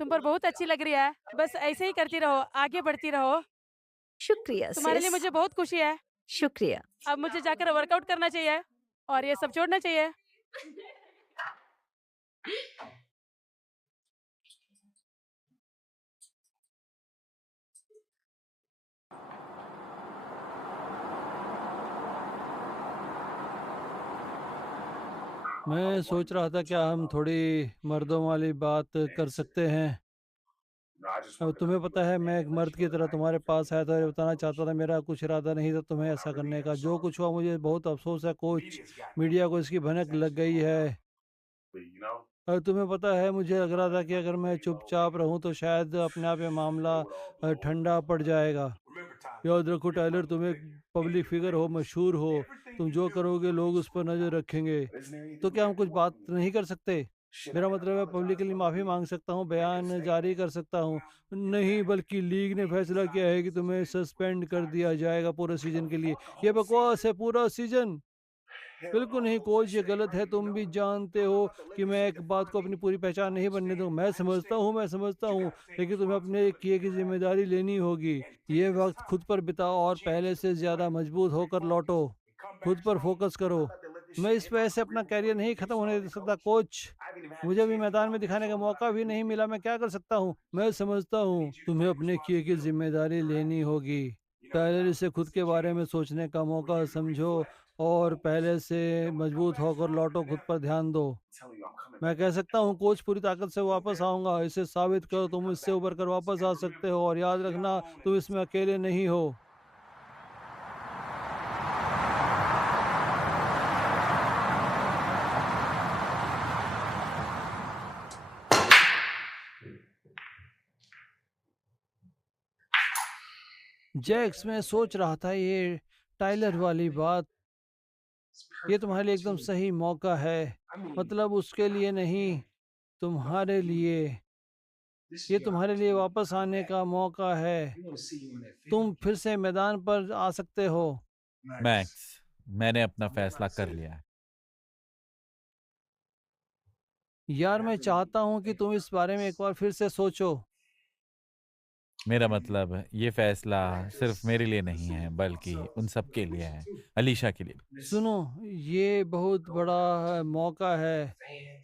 तुम पर बहुत अच्छी लग रही है। बस ऐसे ही करती रहो, आगे बढ़ती रहो। शुक्रिया तुम्हारे लिए सिस, मुझे बहुत खुशी है। शुक्रिया। अब मुझे जाकर वर्कआउट करना चाहिए और ये सब छोड़ना चाहिए। मैं सोच रहा था क्या हम थोड़ी मर्दों वाली बात कर सकते हैं। अब तुम्हें पता है मैं एक मर्द की तरह तुम्हारे पास आया था और ये बताना चाहता था, मेरा कुछ इरादा नहीं था तुम्हें ऐसा करने का। जो कुछ हुआ मुझे बहुत अफसोस है कोच। मीडिया को इसकी भनक लग गई है और तुम्हें पता है मुझे लग रहा था कि अगर मैं चुपचाप रहूं तो शायद अपने आप ये मामला ठंडा पड़ जाएगा। याद रखो टाइलर, तुम एक पब्लिक फिगर हो, मशहूर हो। तुम जो करोगे लोग उस पर नजर रखेंगे। तो क्या हम कुछ बात नहीं कर सकते? मेरा मतलब है पब्लिकली माफ़ी मांग सकता हूँ, बयान जारी कर सकता हूँ। नहीं, बल्कि लीग ने फैसला किया है कि तुम्हें सस्पेंड कर दिया जाएगा पूरे सीजन के लिए। ये बकवास है, पूरा सीजन। बिल्कुल नहीं कोच, ये गलत है। तुम भी जानते हो कि मैं एक बात को अपनी पूरी पहचान नहीं बनने दूँ। मैं समझता हूँ, लेकिन तुम्हें अपने किए की ज़िम्मेदारी लेनी होगी। ये वक़्त खुद पर बिताओ और पहले से ज़्यादा मजबूत होकर लौटो। खुद पर फ़ोकस करो। मैं इस वजह से अपना करियर नहीं ख़त्म होने दे सकता कोच। मुझे अभी मैदान में दिखाने का मौका भी नहीं मिला, मैं क्या कर सकता हूँ? मैं समझता हूँ, तुम्हें अपने किए की ज़िम्मेदारी लेनी होगी। टाइलर, इसे खुद के बारे में सोचने का मौका समझो और पहले से मजबूत होकर लौटो, खुद पर ध्यान दो। मैं कह सकता हूँ कोच, पूरी ताकत से वापस आऊँगा। इसे साबित करो, तुम इससे उभर कर वापस आ सकते हो और याद रखना तुम इसमें अकेले नहीं हो। जैक्स, मैं सोच रहा था ये टाइलर वाली बात, ये तुम्हारे लिए एकदम सही मौका है। मतलब उसके लिए नहीं, तुम्हारे लिए। ये तुम्हारे लिए वापस आने का मौका है। तुम फिर से मैदान पर आ सकते हो। मैक्स, मैंने अपना फैसला कर लिया है। यार, मैं चाहता हूँ कि तुम इस बारे में एक बार फिर से सोचो। मेरा मतलब ये फैसला सिर्फ मेरे लिए नहीं है बल्कि उन सब के लिए है, अलीशा के लिए भी। सुनो, ये बहुत बड़ा मौका है।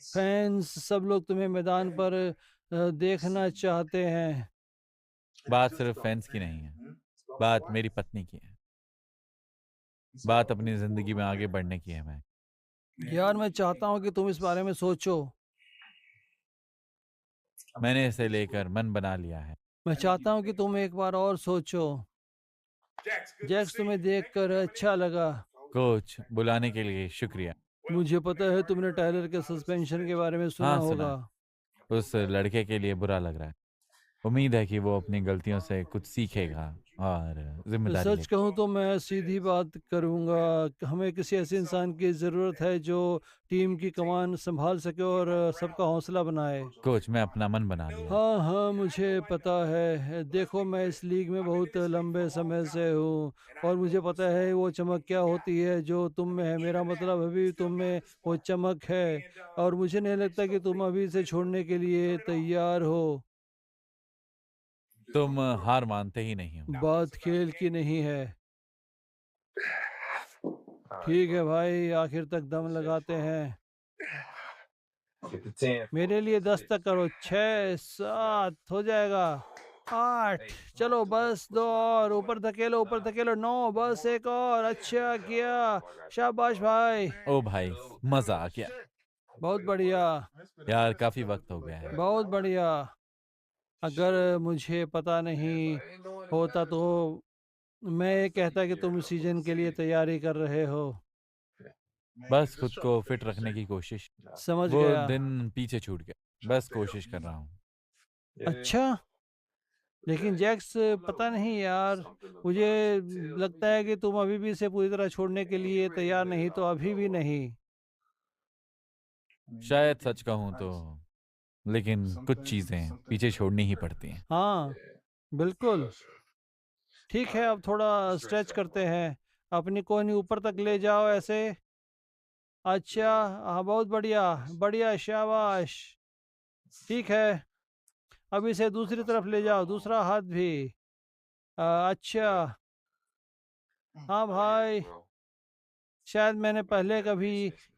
फैंस सब लोग तुम्हें मैदान पर देखना चाहते हैं। बात सिर्फ फैंस की नहीं है, बात मेरी पत्नी की है, बात अपनी जिंदगी में आगे बढ़ने की है। मैं यार, मैं चाहता हूँ कि तुम इस बारे में सोचो। मैंने इसे लेकर मन बना लिया है। मैं चाहता हूँ कि तुम एक बार और सोचो। जैक्स, तुम्हें देखकर अच्छा लगा। कोच, बुलाने के लिए शुक्रिया। मुझे पता है तुमने टायलर के सस्पेंशन के बारे में सुना हाँ, सुना होगा। है। उस लड़के के लिए बुरा लग रहा है। उम्मीद है कि वो अपनी गलतियों से कुछ सीखेगा और जिम्मेदारी सच लेगा। कहूँ तो मैं सीधी बात करूँगा, हमें किसी ऐसे इंसान की ज़रूरत है जो टीम की कमान संभाल सके और सबका हौसला बनाए। कोच, मैं अपना मन बना लिया है। हाँ हाँ, मुझे पता है। देखो, मैं इस लीग में बहुत लंबे समय से हूँ और मुझे पता है वो चमक क्या होती है जो तुम में है। मेरा मतलब अभी तुम में वो चमक है और मुझे नहीं लगता कि तुम अभी इसे छोड़ने के लिए तैयार हो। तुम हार मानते ही नहीं हो। बात खेल की नहीं है। ठीक है भाई, आखिर तक दम लगाते हैं। मेरे लिए 10 तक करो। 6 7 हो जाएगा। 8 चलो, बस 2 और। ऊपर धकेलो, ऊपर धकेलो। 9 बस एक और। अच्छा किया, शाबाश भाई। ओ भाई, मजा आ गया बहुत बढ़िया, यार, काफी वक्त हो गया है। बहुत बढ़िया। अगर मुझे पता नहीं होता तो मैं ये कहता कि तुम सीजन के लिए तैयारी कर रहे हो। बस खुद को फिट रखने की कोशिश। समझ वो गया। दिन पीछे छूट गया, बस कोशिश कर रहा हूँ। अच्छा, लेकिन जैक्स, पता नहीं यार, मुझे लगता है कि तुम अभी भी इसे पूरी तरह छोड़ने के लिए तैयार नहीं, तो अभी भी नहीं। शायद सच कहूँ तो, लेकिन कुछ चीजें पीछे छोड़नी ही पड़ती हैं। हाँ, बिल्कुल। ठीक है, अब थोड़ा स्ट्रेच करते हैं। अपनी कोहनी ऊपर तक ले जाओ ऐसे। अच्छा, हाँ, बहुत बढ़िया, बढ़िया, शाबाश। ठीक है, अब इसे दूसरी तरफ ले जाओ, दूसरा हाथ भी। अच्छा, हाँ भाई, शायद मैंने पहले कभी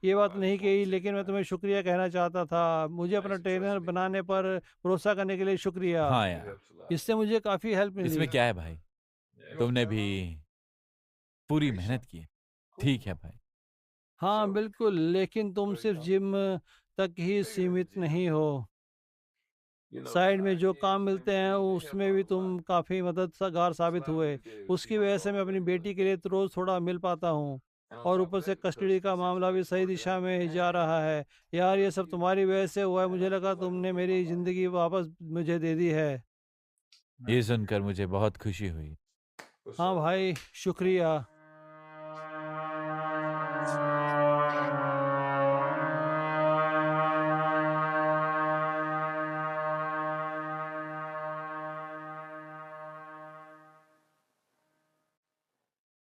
ये बात नहीं कही, लेकिन मैं तुम्हें शुक्रिया कहना चाहता था। मुझे अपना ट्रेनर बनाने पर भरोसा करने के लिए शुक्रिया। हाँ यार, इससे मुझे काफ़ी हेल्प मिली। इसमें क्या है भाई, तुमने भी पूरी मेहनत की है। ठीक है भाई। हाँ, बिल्कुल, लेकिन तुम सिर्फ जिम तक ही सीमित नहीं हो। साइड में जो काम मिलते हैं उसमें भी तुम काफ़ी मददगार साबित हुए। उसकी वजह से मैं अपनी बेटी के लिए तो रोज़ थोड़ा मिल पाता हूँ, और ऊपर से कस्टडी का मामला भी सही दिशा में जा रहा है। यार, ये सब तुम्हारी वजह से हुआ है। मुझे लगा तुमने मेरी ज़िंदगी वापस मुझे दे दी है। ये सुनकर मुझे बहुत खुशी हुई। हाँ भाई, शुक्रिया।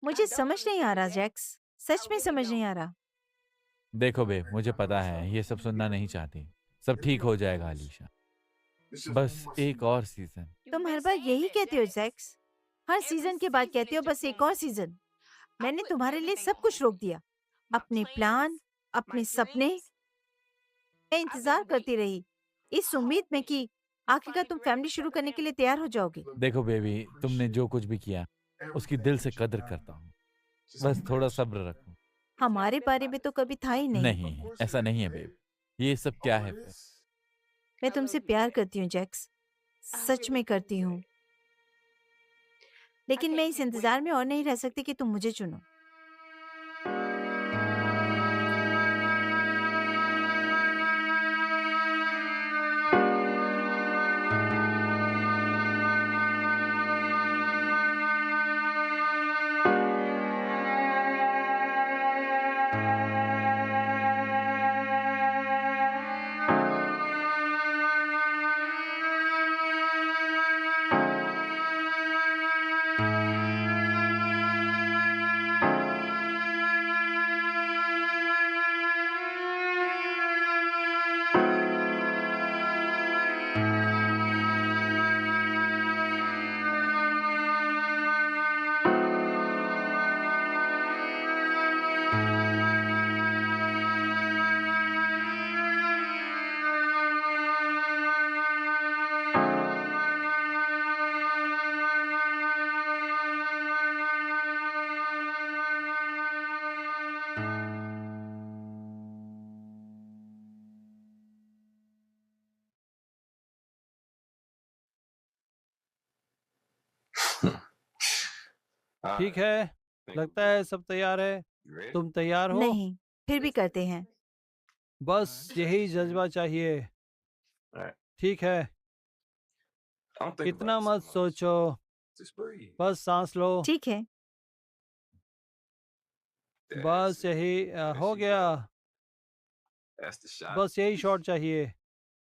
मुझे समझ नहीं आ रहा जैक्स, सच में समझ नहीं आ रहा। देखो बे, मुझे पता है ये सब सुनना नहीं चाहती। सब ठीक हो जाएगा अलीशा, बस एक और सीजन। तुम हर बार यही कहते हो जैक्स, हर सीजन के बाद कहते हो बस एक और सीजन। मैंने तुम्हारे लिए सब कुछ रोक दिया, अपने प्लान, अपने सपने। मैं इंतजार करती रही, इस उम्मीद में कि आखिरकार तुम फैमिली शुरू करने के लिए तैयार हो जाओगे। देखो बेबी, तुमने जो कुछ भी किया उसकी दिल से कदर करता हूँ। बस थोड़ा सब्र रखो। हमारे बारे में तो कभी था ही नहीं। नहीं, ऐसा नहीं है बेबी। ये सब क्या है फिर? मैं तुमसे प्यार करती हूँ जैक्स, सच में करती हूँ। लेकिन मैं इस इंतजार में और नहीं रह सकती कि तुम मुझे चुनो। ठीक है, लगता है सब तैयार है। तुम तैयार हो? नहीं, फिर भी करते हैं। बस यही जज़्बा चाहिए। ठीक है, इतना मत सोचो, बस साँस लो। ठीक है। बस यही हो गया। बस यही शॉट चाहिए।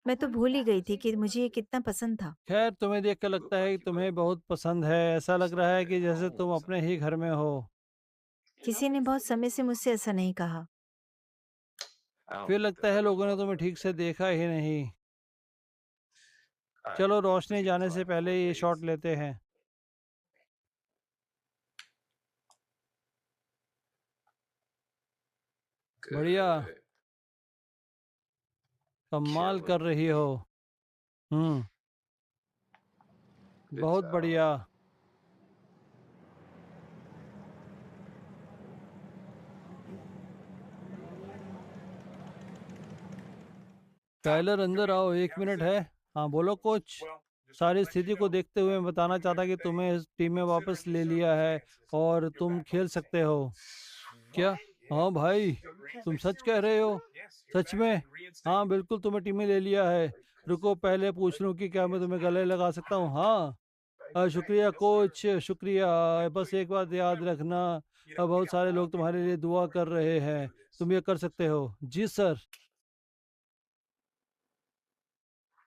मैं तो भूल ही गई थी कि मुझे ये कितना पसंद था। खैर, तुम्हें देख कर लगता है कि तुम्हें बहुत पसंद है। ऐसा लग रहा है कि जैसे तुम अपने ही घर में हो। किसी ने बहुत समय से मुझसे ऐसा नहीं कहा। फिर लगता है लोगों ने तुम्हें ठीक से देखा ही नहीं। चलो रोशनी जाने से पहले ये शॉट लेते हैं। बढ़िया, कमाल कर रही हो। बहुत बढ़िया। टाइलर अंदर आओ, 1 मिनट है। हाँ बोलो कोच। सारी स्थिति को देखते हुए मैं बताना चाहता कि तुम्हें इस टीम में वापस ले लिया है और तुम खेल सकते हो। क्या? हाँ भाई, तुम सच कह रहे हो? सच में? हाँ बिल्कुल, तुम्हें टीम में ले लिया है। रुको पहले पूछ लूं कि क्या मैं तुम्हें गले लगा सकता हूँ। हाँ शुक्रिया कोच, शुक्रिया। बस एक बात याद रखना, बहुत सारे लोग तुम्हारे लिए दुआ कर रहे हैं। तुम ये कर सकते हो। जी सर।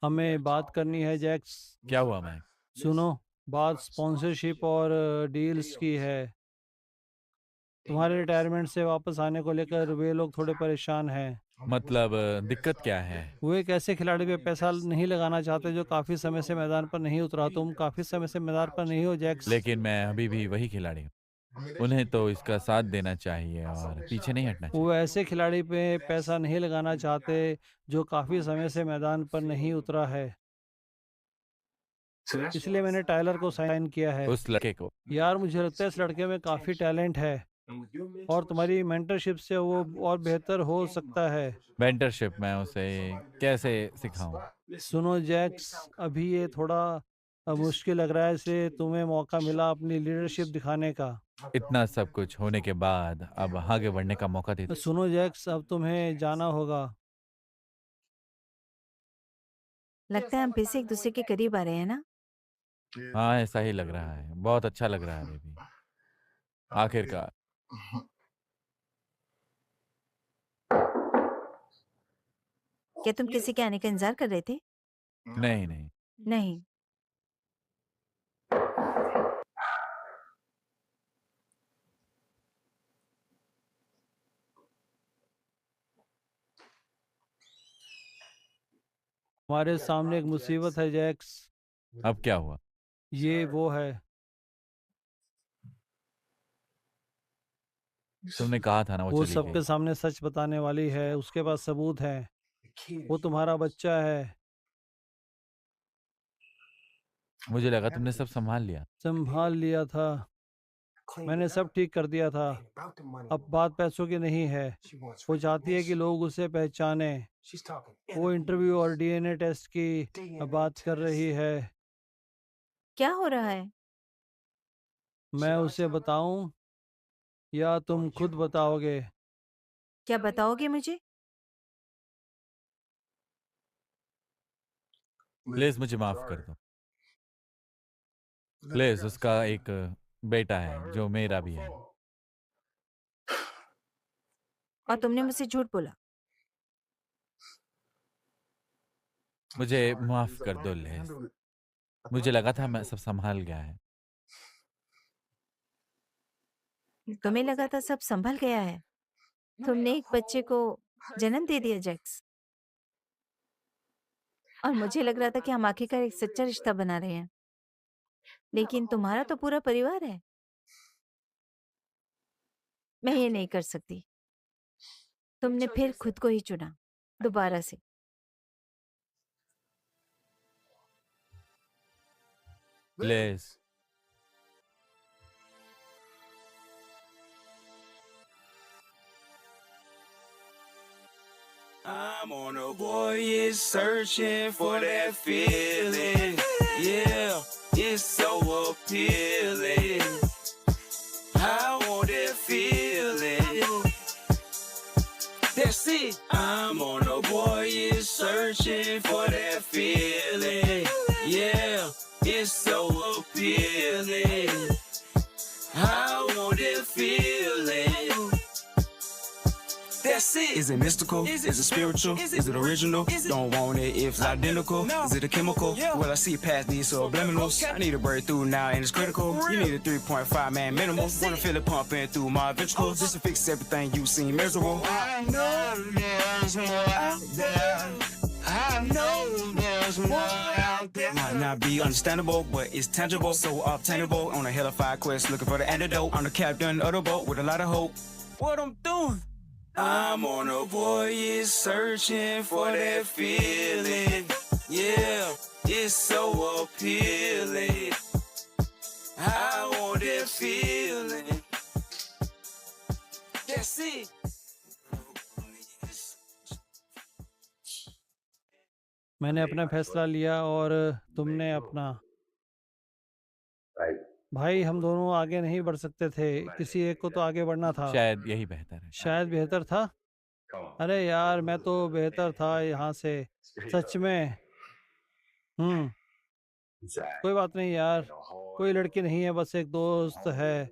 हमें बात करनी है जैक्स। क्या हुआ मैक? सुनो, बात स्पॉन्सरशिप और डील्स की है। तुम्हारे रिटायरमेंट से वापस आने को लेकर वे लोग थोड़े परेशान हैं। मतलब दिक्कत क्या है? वो एक ऐसे खिलाड़ी पे पैसा नहीं लगाना चाहते जो काफी समय से मैदान पर नहीं उतरा। तुम काफी समय से मैदान पर नहीं हो जैक्स। लेकिन मैं अभी भी वही खिलाड़ी हूँ। उन्हें तो इसका साथ देना चाहिए और पीछे नहीं हटना वो चाहिए। ऐसे खिलाड़ी पे पैसा नहीं लगाना चाहते जो काफी समय से मैदान पर नहीं उतरा है। इसलिए मैंने टाइलर को साइन किया है। उस लड़के को। यार मुझे लगता है इस लड़के में काफी टैलेंट है और तुम्हारी मेंटरशिप से वो और बेहतर हो सकता है। मेंटरशिप मैं उसे कैसे सिखाऊं? सुनो जैक्स, अभी ये थोड़ा मुश्किल लग रहा है, इसलिए तुम्हें मौका मिला अपनी लीडरशिप दिखाने का। इतना सब कुछ होने के बाद अब आगे बढ़ने का मौका दे दो। सुनो जैक्स, अब तुम्हें जाना होगा। लगता है हम फिर से एक दूसरे के करीब आ रहे हैं ना। हाँ ऐसा ही लग रहा है। बहुत अच्छा लग रहा है बेबी। आखिरकार। क्या तुम किसी के आने का इंतजार कर रहे थे? नहीं नहीं। नहीं। हमारे सामने एक मुसीबत है जैक्स। अब क्या हुआ? ये वो है। तुमने कहा था ना वो वो चली सबके गई। सामने सच बताने वाली है, उसके पास सबूत है। वो तुम्हारा बच्चा है। मुझे लगा तुमने सब संभाल लिया। संभाल लिया था, मैंने सब ठीक कर दिया था। अब बात पैसों की नहीं है। वो चाहती है कि लोग उसे पहचाने। वो इंटरव्यू और डीएनए टेस्ट की बात कर रही है। क्या हो रहा है? मैं उसे बताऊं या तुम खुद बताओगे? क्या बताओगे मुझे? प्लीज मुझे माफ कर दो। प्लीज, उसका एक बेटा है जो मेरा भी है। और तुमने मुझसे झूठ बोला। मुझे माफ कर दो लेस। मुझे लगा था मैं सब संभाल गया है। तुम्हें लगा था सब संभल गया है। तुमने एक बच्चे को जन्म दे दिया जैक्स, और मुझे लग रहा था कि हम आखिरकार एक सच्चा रिश्ता बना रहे हैं। लेकिन तुम्हारा तो पूरा परिवार है। मैं ये नहीं कर सकती। तुमने फिर खुद को ही चुना दोबारा से। Please. I'm on a voyage searching for that feeling. Yeah, it's so appealing. I want that feeling. That's it. I'm on a voyage searching for that feeling. Yeah, it's so appealing. I want that feeling. That's it. Is it mystical? Is it spiritual? Is it original? Don't want it if it's identical. Is it a chemical? Well, I see past these subliminals. I need a breakthrough now and it's critical. You need a 3.5 man minimum. Wanna feel it pumping through my ventricles. This will fix everything you seem miserable. I know there's more out there. I know there's more out there. Might not be understandable, but it's tangible, so obtainable. On a hellfire quest, looking for the antidote. I'm the captain of the boat with a lot of hope. What I'm doing? I'm on a voyage searching for that feeling. Yeah, it's so appealing. I want that feeling. That's it. मैंने अपना फैसला लिया और तुमने अपना। भाई हम दोनों आगे नहीं बढ़ सकते थे, किसी एक को तो आगे बढ़ना था। शायद यही बेहतर है। शायद बेहतर था। अरे यार मैं तो बेहतर था यहाँ से, सच में। कोई बात नहीं यार, कोई लड़की नहीं है, बस एक दोस्त है।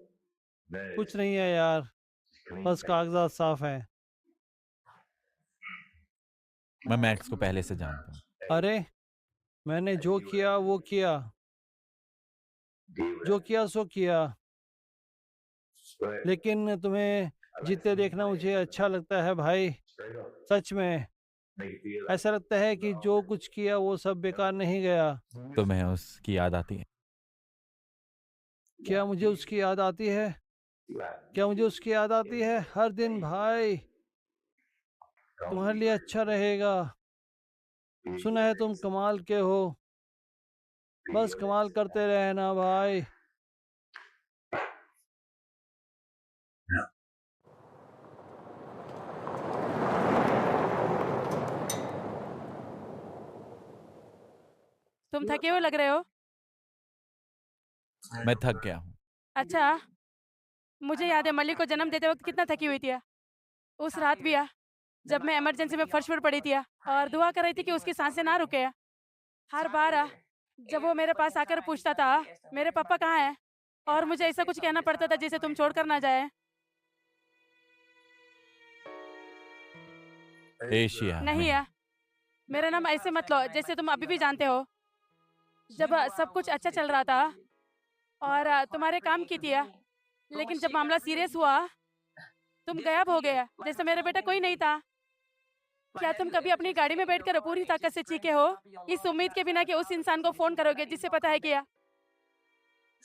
कुछ नहीं है यार, बस कागजात साफ हैं। मैं मैक्स को पहले से जानता हूँ। अरे मैंने जो किया वो किया, जो किया सो किया। लेकिन तुम्हें जीते देखना मुझे अच्छा लगता है भाई, सच में। ऐसा लगता है कि जो कुछ किया वो सब बेकार नहीं गया। तुम्हें उसकी याद आती है? क्या मुझे उसकी याद आती है? क्या मुझे उसकी याद आती है? हर दिन भाई, तुम्हारे लिए अच्छा रहेगा। सुना है तुम कमाल के हो, बस कमाल करते रहना भाई। तुम थके हुए लग रहे हो। मैं थक गया हूँ। अच्छा, मुझे याद है मलिक को जन्म देते वक्त कितना थकी हुई थी। उस रात भी जब मैं इमरजेंसी में फर्श पर पड़ी थी और दुआ कर रही थी कि उसकी सांसें ना रुके। हर बार जब वो मेरे पास आकर पूछता था मेरे पापा कहाँ हैं, और मुझे ऐसा कुछ कहना पड़ता था जिसे तुम छोड़कर ना जाए। एशिया नहीं मेरा नाम ऐसे मत लो जैसे तुम अभी भी जानते हो। जब सब कुछ अच्छा चल रहा था और तुम्हारे काम की थी, लेकिन जब मामला सीरियस हुआ तुम गायब हो गए जैसे मेरा बेटा कोई नहीं था। क्या तुम कभी अपनी गाड़ी में बैठकर पूरी ताकत से चीखे हो, इस उम्मीद के बिना कि उस इंसान को फोन करोगे जिससे पता है कि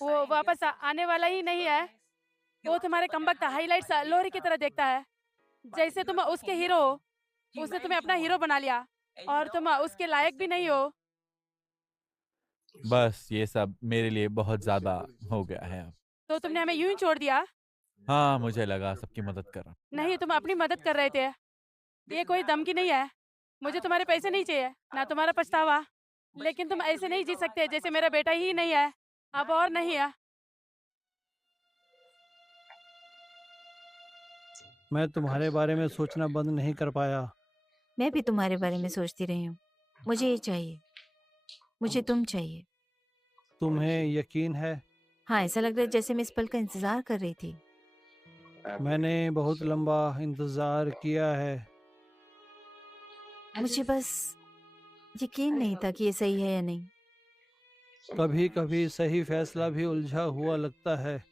वो वापस आने वाला ही नहीं है। वो तुम्हारे कमबख्त हाइलाइट्स लोरी की तरह देखता है, जैसे तुम उसके हीरो हो। उसने तुम्हें अपना हीरो बना लिया और तुम उसके लायक भी नहीं हो। बस ये सब मेरे लिए बहुत ज्यादा हो गया है अब। तो तुमने हमें यूं ही छोड़ दिया। हाँ, मुझे लगा सबकी मदद कर रहा हूँ। नहीं, तुम अपनी मदद कर रहे थे। ये कोई धमकी नहीं है। मुझे तुम्हारे पैसे नहीं चाहिए, ना तुम्हारा पछतावा। लेकिन तुम ऐसे नहीं जी सकते जैसे मेरा बेटा ही नहीं है, अब और नहीं है। मैं तुम्हारे बारे में सोचना बंद नहीं कर पाया। मैं भी तुम्हारे बारे में सोचती रही हूँ। मुझे ये चाहिए, मुझे तुम चाहिए। तुम्हें यकीन है? हाँ, ऐसा लग रहा है जैसे मैं इस पल का इंतजार कर रही थी। मैंने बहुत लंबा इंतजार किया है। मुझे बस यकीन नहीं था कि ये सही है या नहीं। कभी कभी सही फैसला भी उलझा हुआ लगता है।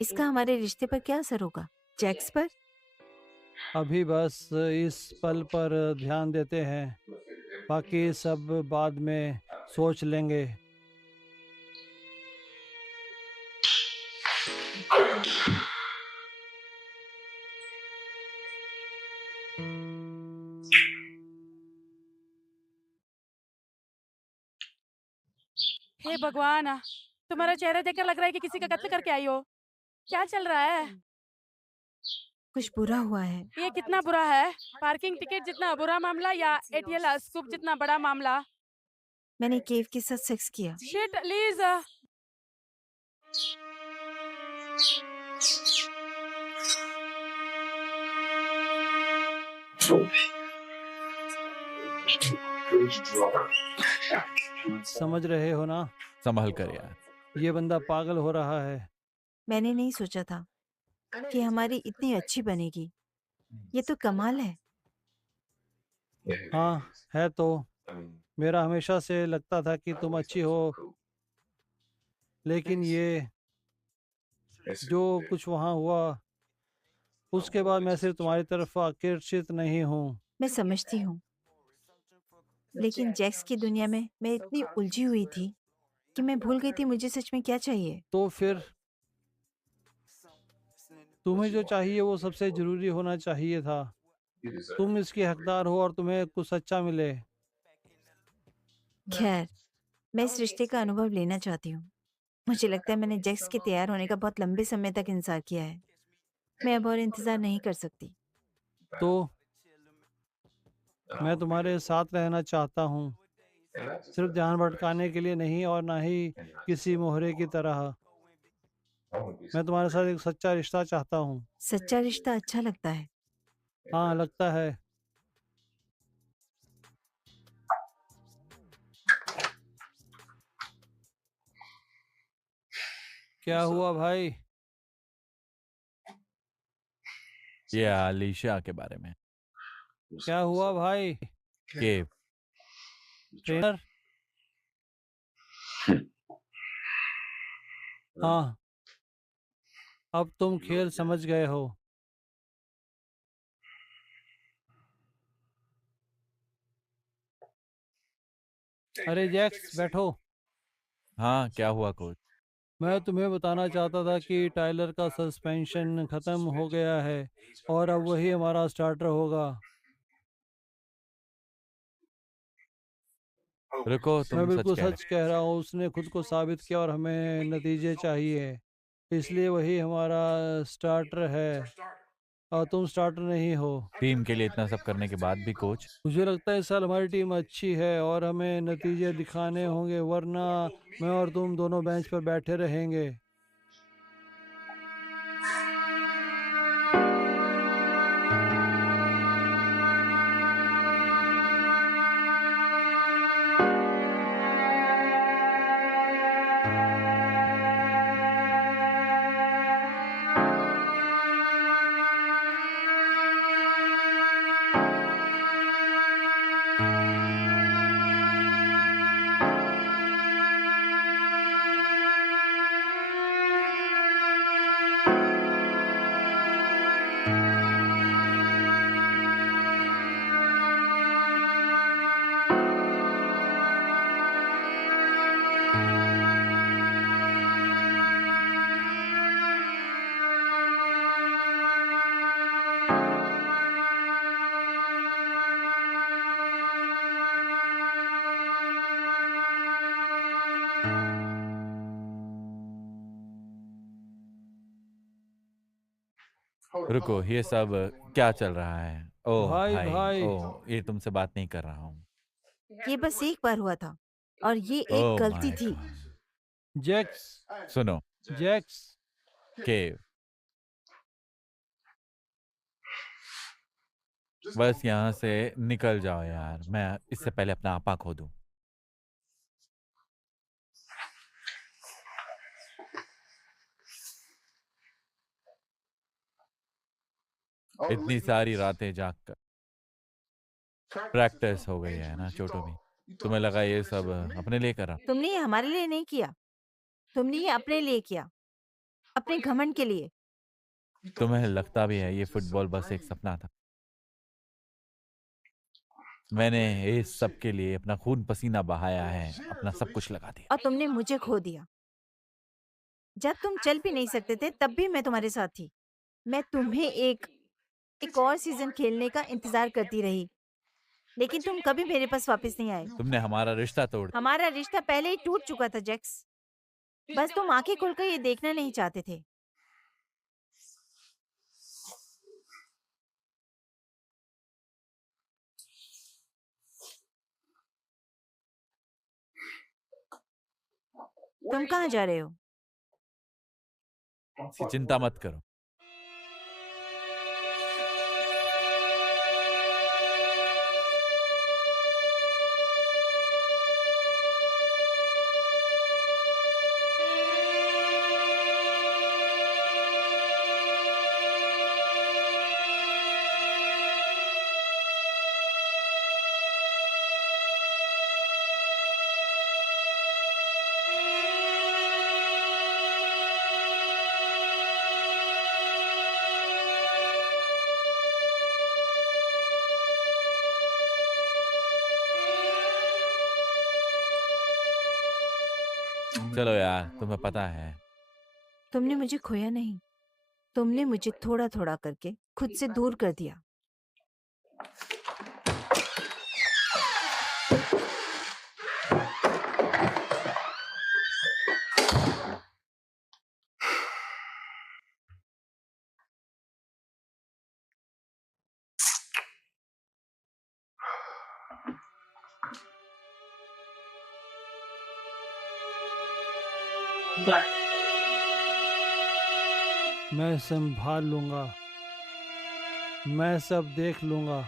इसका हमारे रिश्ते पर क्या असर होगा? जैक्स पर? अभी बस इस पल पर ध्यान देते हैं, बाकी सब बाद में सोच लेंगे। हे भगवान, तुम्हारा चेहरा देखकर लग रहा है कि किसी का कत्ल करके आई हो। क्या चल रहा है? कुछ बुरा हुआ है। ये कितना बुरा है? पार्किंग टिकट जितना बुरा मामला या एटीएल स्कूप जितना बड़ा मामला? मैंने केव के साथ सेक्स किया। Shit lease. समझ रहे हो ना? संभल कर यार। ये बंदा पागल हो रहा है। मैंने नहीं सोचा था कि हमारी इतनी अच्छी बनेगी। ये तो कमाल है। हाँ है तो। मेरा हमेशा से लगता था कि तुम अच्छी हो, लेकिन ये जो कुछ वहाँ हुआ उसके बाद मैं सिर्फ तुम्हारी तरफ आकर्षित नहीं हूँ। मैं समझती हूँ, लेकिन जैक्स की दुनिया में मैं इतनी उलझी हुई थी कि मैं भूल गई थी मुझे सच में क्या चाहिए। तो फिर तुम्हें जो चाहिए वो सबसे ज़रूरी होना चाहिए था। तुम इसकी हकदार हो और तुम्हें कुछ सच्चा मिले। खैर, मैं इस रिश्ते का अनुभव लेना चाहती हूँ। मुझे लगता है मैंने जैक्स के तैयार होने का बहुत लंबे समय तक इंतज़ार किया है। मैं अब और इंतज़ार नहीं कर सकती। तो मैं तुम्हारे साथ रहना चाहता हूँ, सिर्फ ध्यान भटकाने के लिए नहीं और ना ही किसी मोहरे की तरह। मैं तुम्हारे साथ एक सच्चा रिश्ता चाहता हूँ। सच्चा रिश्ता अच्छा लगता है। हाँ, लगता है। क्या हुआ भाई? ये आलिशा के बारे में क्या हुआ भाई? कि ट्रेनर? हाँ, अब तुम खेल समझ गए हो। अरे जैक्स, बैठो। हाँ, क्या हुआ कोच? मैं तुम्हें बताना चाहता था कि टाइलर का सस्पेंशन ख़त्म हो गया है और अब वही हमारा स्टार्टर होगा। रुको, मैं तुम सच बिल्कुल कह रहे सच कह रहा हूँ, उसने खुद को साबित किया और हमें नतीजे चाहिए। इसलिए वही हमारा स्टार्टर है और तुम स्टार्टर नहीं हो। हो टीम के लिए इतना सब करने के बाद भी कोच? मुझे लगता है इस साल हमारी टीम अच्छी है और हमें नतीजे दिखाने होंगे, वरना मैं और तुम दोनों बेंच पर बैठे रहेंगे। रुको, ये सब क्या चल रहा है? ओह भाई भाई, भाई, ओह, ये तुमसे बात नहीं कर रहा हूँ। ये बस एक बार हुआ था और ये एक ओह गलती माय थी। गॉड। जैक्स, सुनो जैक्स, के बस यहाँ से निकल जाओ यार, मैं इससे पहले अपना आपा खो दूं। इतनी सारी रातें जाग कर प्रैक्टिस हो गई है ना चोटों में। तुम्हें लगा ये सब अपने लिए करा? तुमने ये हमारे लिए नहीं किया, तुमने ये अपने लिए किया, अपने घमंड के लिए। तुम्हें लगता भी है ये फुटबॉल बस एक सपना था? मैंने इस सब के लिए अपना खून पसीना बहाया है, अपना सब कुछ लगा दिया। और तुमने मुझे खो दिया। जब तुम चल भी नहीं सकते थे तब भी मैं तुम्हारे साथ थी। मैं तुम्हें एक और सीजन खेलने का इंतजार करती रही, लेकिन तुम कभी मेरे पास वापस नहीं आए। तुमने हमारा रिश्ता तोड़ दिया। हमारा रिश्ता पहले ही टूट चुका था जैक्स। बस तुम आंखें खोलकर ये देखना नहीं चाहते थे। तुम कहाँ जा रहे हो? इसकी चिंता मत करो। चलो यार, तुम्हें पता है। तुमने मुझे खोया नहीं, तुमने मुझे थोड़ा थोड़ा करके खुद से दूर कर दिया। मैं संभाल लूंगा, मैं सब देख लूंगा।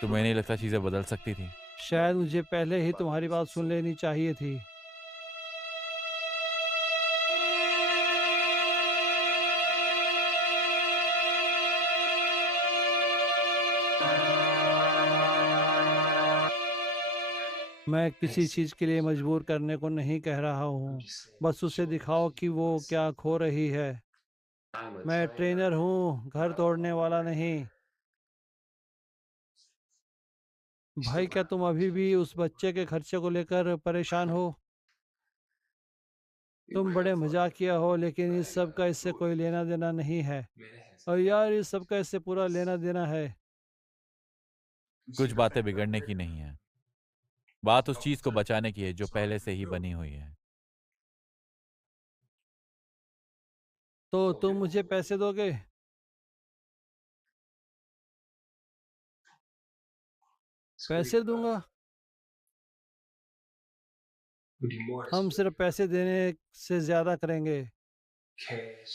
तुम्हें नहीं लगता चीजें बदल सकती थी? शायद मुझे पहले ही तुम्हारी बात सुन लेनी चाहिए थी। मैं किसी चीज के लिए मजबूर करने को नहीं कह रहा हूँ, बस उसे दिखाओ कि वो क्या खो रही है। मैं ट्रेनर हूँ, घर तोड़ने वाला नहीं। भाई, क्या तुम अभी भी उस बच्चे के खर्चे को लेकर परेशान हो? तुम बड़े मजाकिया हो, लेकिन इस सब का इससे कोई लेना देना नहीं है। और यार, इस सब का इससे पूरा लेना देना है। कुछ बातें बिगड़ने की नहीं है, बात उस चीज को बचाने की है जो पहले से ही बनी हुई है। तो तुम मुझे पैसे दोगे? पैसे दूंगा? हम सिर्फ पैसे देने से ज्यादा करेंगे।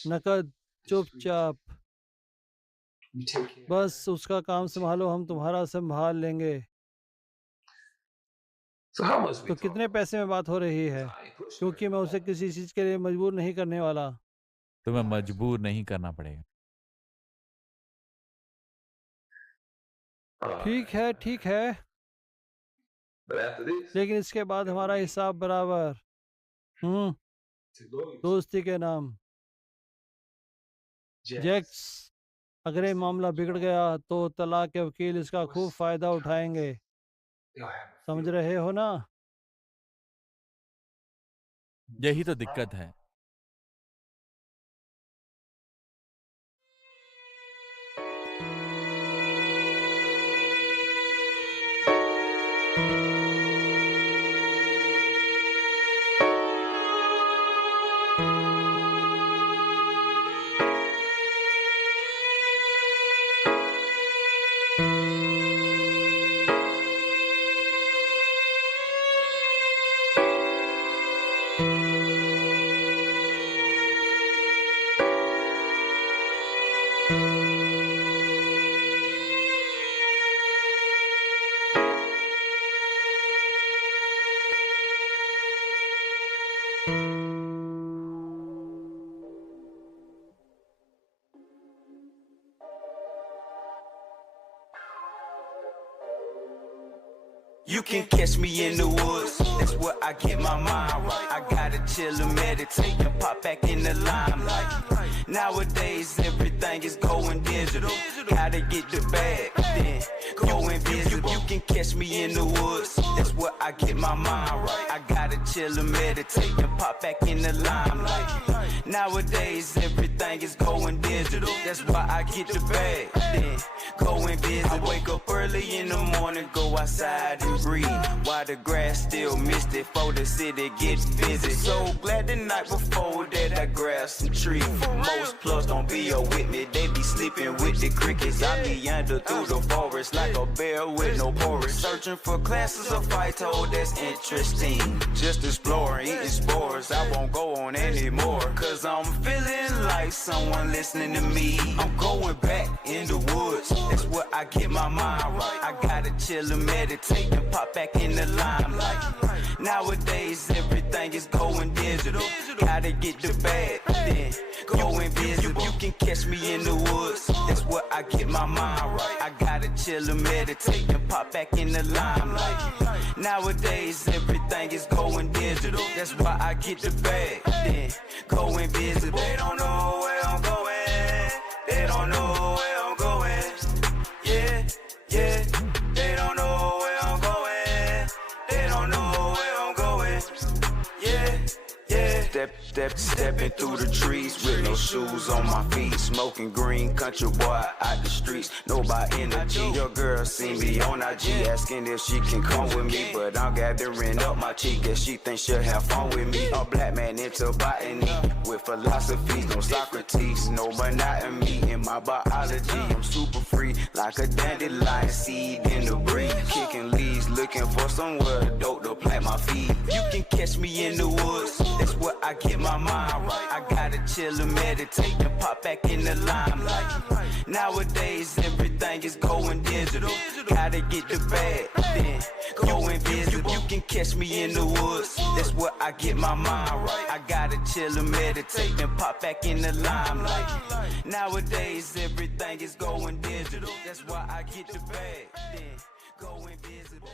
नकद, चुपचाप। बस उसका काम संभालो, हम तुम्हारा संभाल लेंगे। तो कितने पैसे में बात हो रही है? क्योंकि मैं उसे किसी चीज के लिए मजबूर नहीं करने वाला। तुम्हें मजबूर नहीं करना पड़ेगा। ठीक है, ठीक है, लेकिन इसके बाद हमारा हिसाब बराबर। दोस्ती के नाम। जैक्स, अगर ये मामला बिगड़ गया तो तलाक के वकील इसका खूब फायदा उठाएंगे। समझ रहे हो ना? यही तो दिक्कत है। You can catch me in the woods, that's where I get my mind right. I gotta chill and meditate and pop back in the limelight. Nowadays everything is going digital, gotta get the bag, then go invisible. You can catch me in the woods, that's where I get my mind right. I gotta chill and meditate and pop back in the limelight. Nowadays everything is going digital, that's why I get the bag, then go invisible. I wake up early in the morning, go outside and breathe, while the grass still misty for the city gets busy. So glad the night before that I grabbed some trees. Most plus don't be here with me, they be sleeping with the crickets. I meander through the forest like a bear with no porridge, searching for classes of phyto that's interesting. Just exploring, eating spores, I won't go on anymore, cause I'm feeling like someone listening to me. I'm going back in the woods, that's where I get my mind right. I gotta chill and meditate and pop back in the limelight. Nowadays everything is going digital, gotta get the bag, then go invisible. You can catch me in the woods, that's where I get my mind right. I gotta chill and meditate and pop back in the limelight. Nowadays everything is going digital, that's why I get the bag, then go invisible. They don't know where I'm going, they don't know where I'm going. Yeah, yeah, they don't know where I'm going, they don't know where I'm going. Yeah. Stepping through the trees with no shoes on my feet. Smoking green, country boy out the streets. No by energy. Your girl see me on IG, asking if she can come with me. But I'm gathering up my cheek, guess she thinks she'll have fun with me. A black man into botany, with philosophies, no Socrates, no monotony in my biology. I'm super free, like a dandelion seed in the breeze. Kicking leaves, looking for somewhere dope to plant my feet. You can catch me in the woods, that's where I get my mind right. I gotta chill and meditate and pop back in the limelight. Nowadays everything is going digital. Gotta get the bag, then go invisible. You can catch me in the woods, that's where I get my mind right. I gotta chill and meditate and pop back in the limelight. Nowadays everything is going digital. That's why I get the bag, then go invisible.